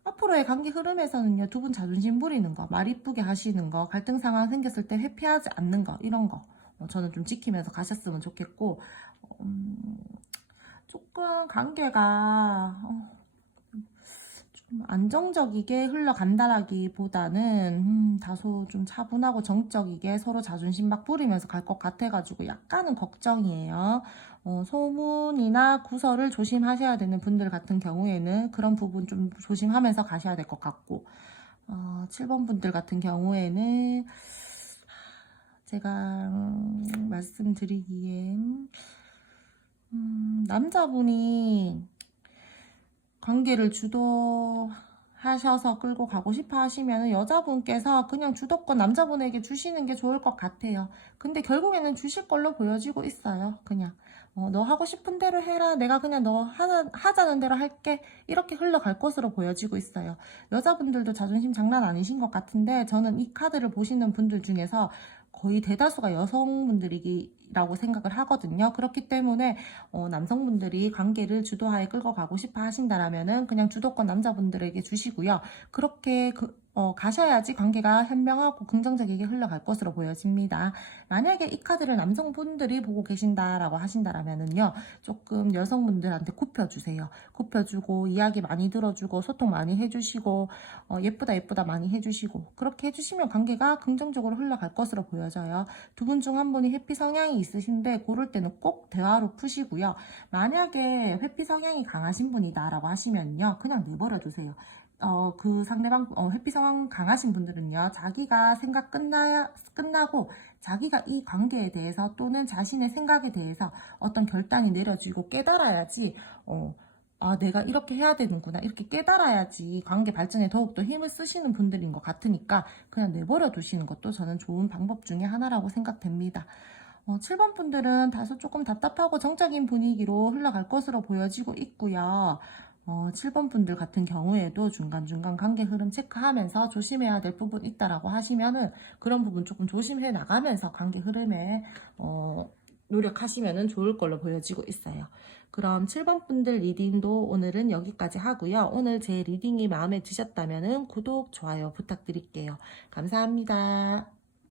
앞으로의 관계 흐름에서는요, 두 분 자존심 부리는 거, 말 이쁘게 하시는 거, 갈등 상황 생겼을 때 회피하지 않는 거, 이런 거, 저는 좀 지키면서 가셨으면 좋겠고, 조금 관계가, 좀 안정적이게 흘러간다라기보다는, 다소 좀 차분하고 정적이게 서로 자존심 막 부리면서 갈 것 같아가지고 약간은 걱정이에요. 소문이나 구설을 조심하셔야 되는 분들 같은 경우에는 그런 부분 좀 조심하면서 가셔야 될 것 같고, 7번 분들 같은 경우에는 제가 말씀드리기에 남자분이 관계를 주도하셔서 끌고 가고 싶어 하시면 여자분께서 그냥 주도권 남자분에게 주시는 게 좋을 것 같아요. 근데 결국에는 주실 걸로 보여지고 있어요. 그냥 너 하고 싶은 대로 해라. 내가 그냥 너 하자는 대로 할게. 이렇게 흘러갈 것으로 보여지고 있어요. 여자분들도 자존심 장난 아니신 것 같은데 저는 이 카드를 보시는 분들 중에서 거의 대다수가 여성분들이라고 생각을 하거든요. 그렇기 때문에 남성분들이 관계를 주도하에 끌고 가고 싶어 하신다라면은 그냥 주도권 남자분들에게 주시고요. 그렇게 가셔야지 관계가 현명하고 긍정적이게 흘러갈 것으로 보여집니다. 만약에 이 카드를 남성분들이 보고 계신다라고 하신다라면은요, 조금 여성분들한테 굽혀주세요. 굽혀주고 이야기 많이 들어주고 소통 많이 해주시고 예쁘다 예쁘다 많이 해주시고 그렇게 해주시면 관계가 긍정적으로 흘러갈 것으로 보여져요. 두 분 중 한 분이 회피 성향이 있으신데 그럴 때는 꼭 대화로 푸시고요. 만약에 회피 성향이 강하신 분이다라고 하시면요, 그냥 내버려 두세요. 그 상대방, 회피 상황 강하신 분들은요, 자기가 생각 끝나고, 자기가 이 관계에 대해서 또는 자신의 생각에 대해서 어떤 결단이 내려지고 깨달아야지, 내가 이렇게 해야 되는구나. 이렇게 깨달아야지 관계 발전에 더욱더 힘을 쓰시는 분들인 것 같으니까 그냥 내버려 두시는 것도 저는 좋은 방법 중에 하나라고 생각됩니다. 7번 분들은 다소 조금 답답하고 정적인 분위기로 흘러갈 것으로 보여지고 있고요. 7번 분들 같은 경우에도 중간중간 관계 흐름 체크하면서 조심해야 될 부분 있다라고 하시면은 그런 부분 조금 조심해 나가면서 관계 흐름에 노력하시면은 좋을 걸로 보여지고 있어요. 그럼 7번 분들 리딩도 오늘은 여기까지 하고요. 오늘 제 리딩이 마음에 드셨다면은 구독, 좋아요 부탁드릴게요. 감사합니다.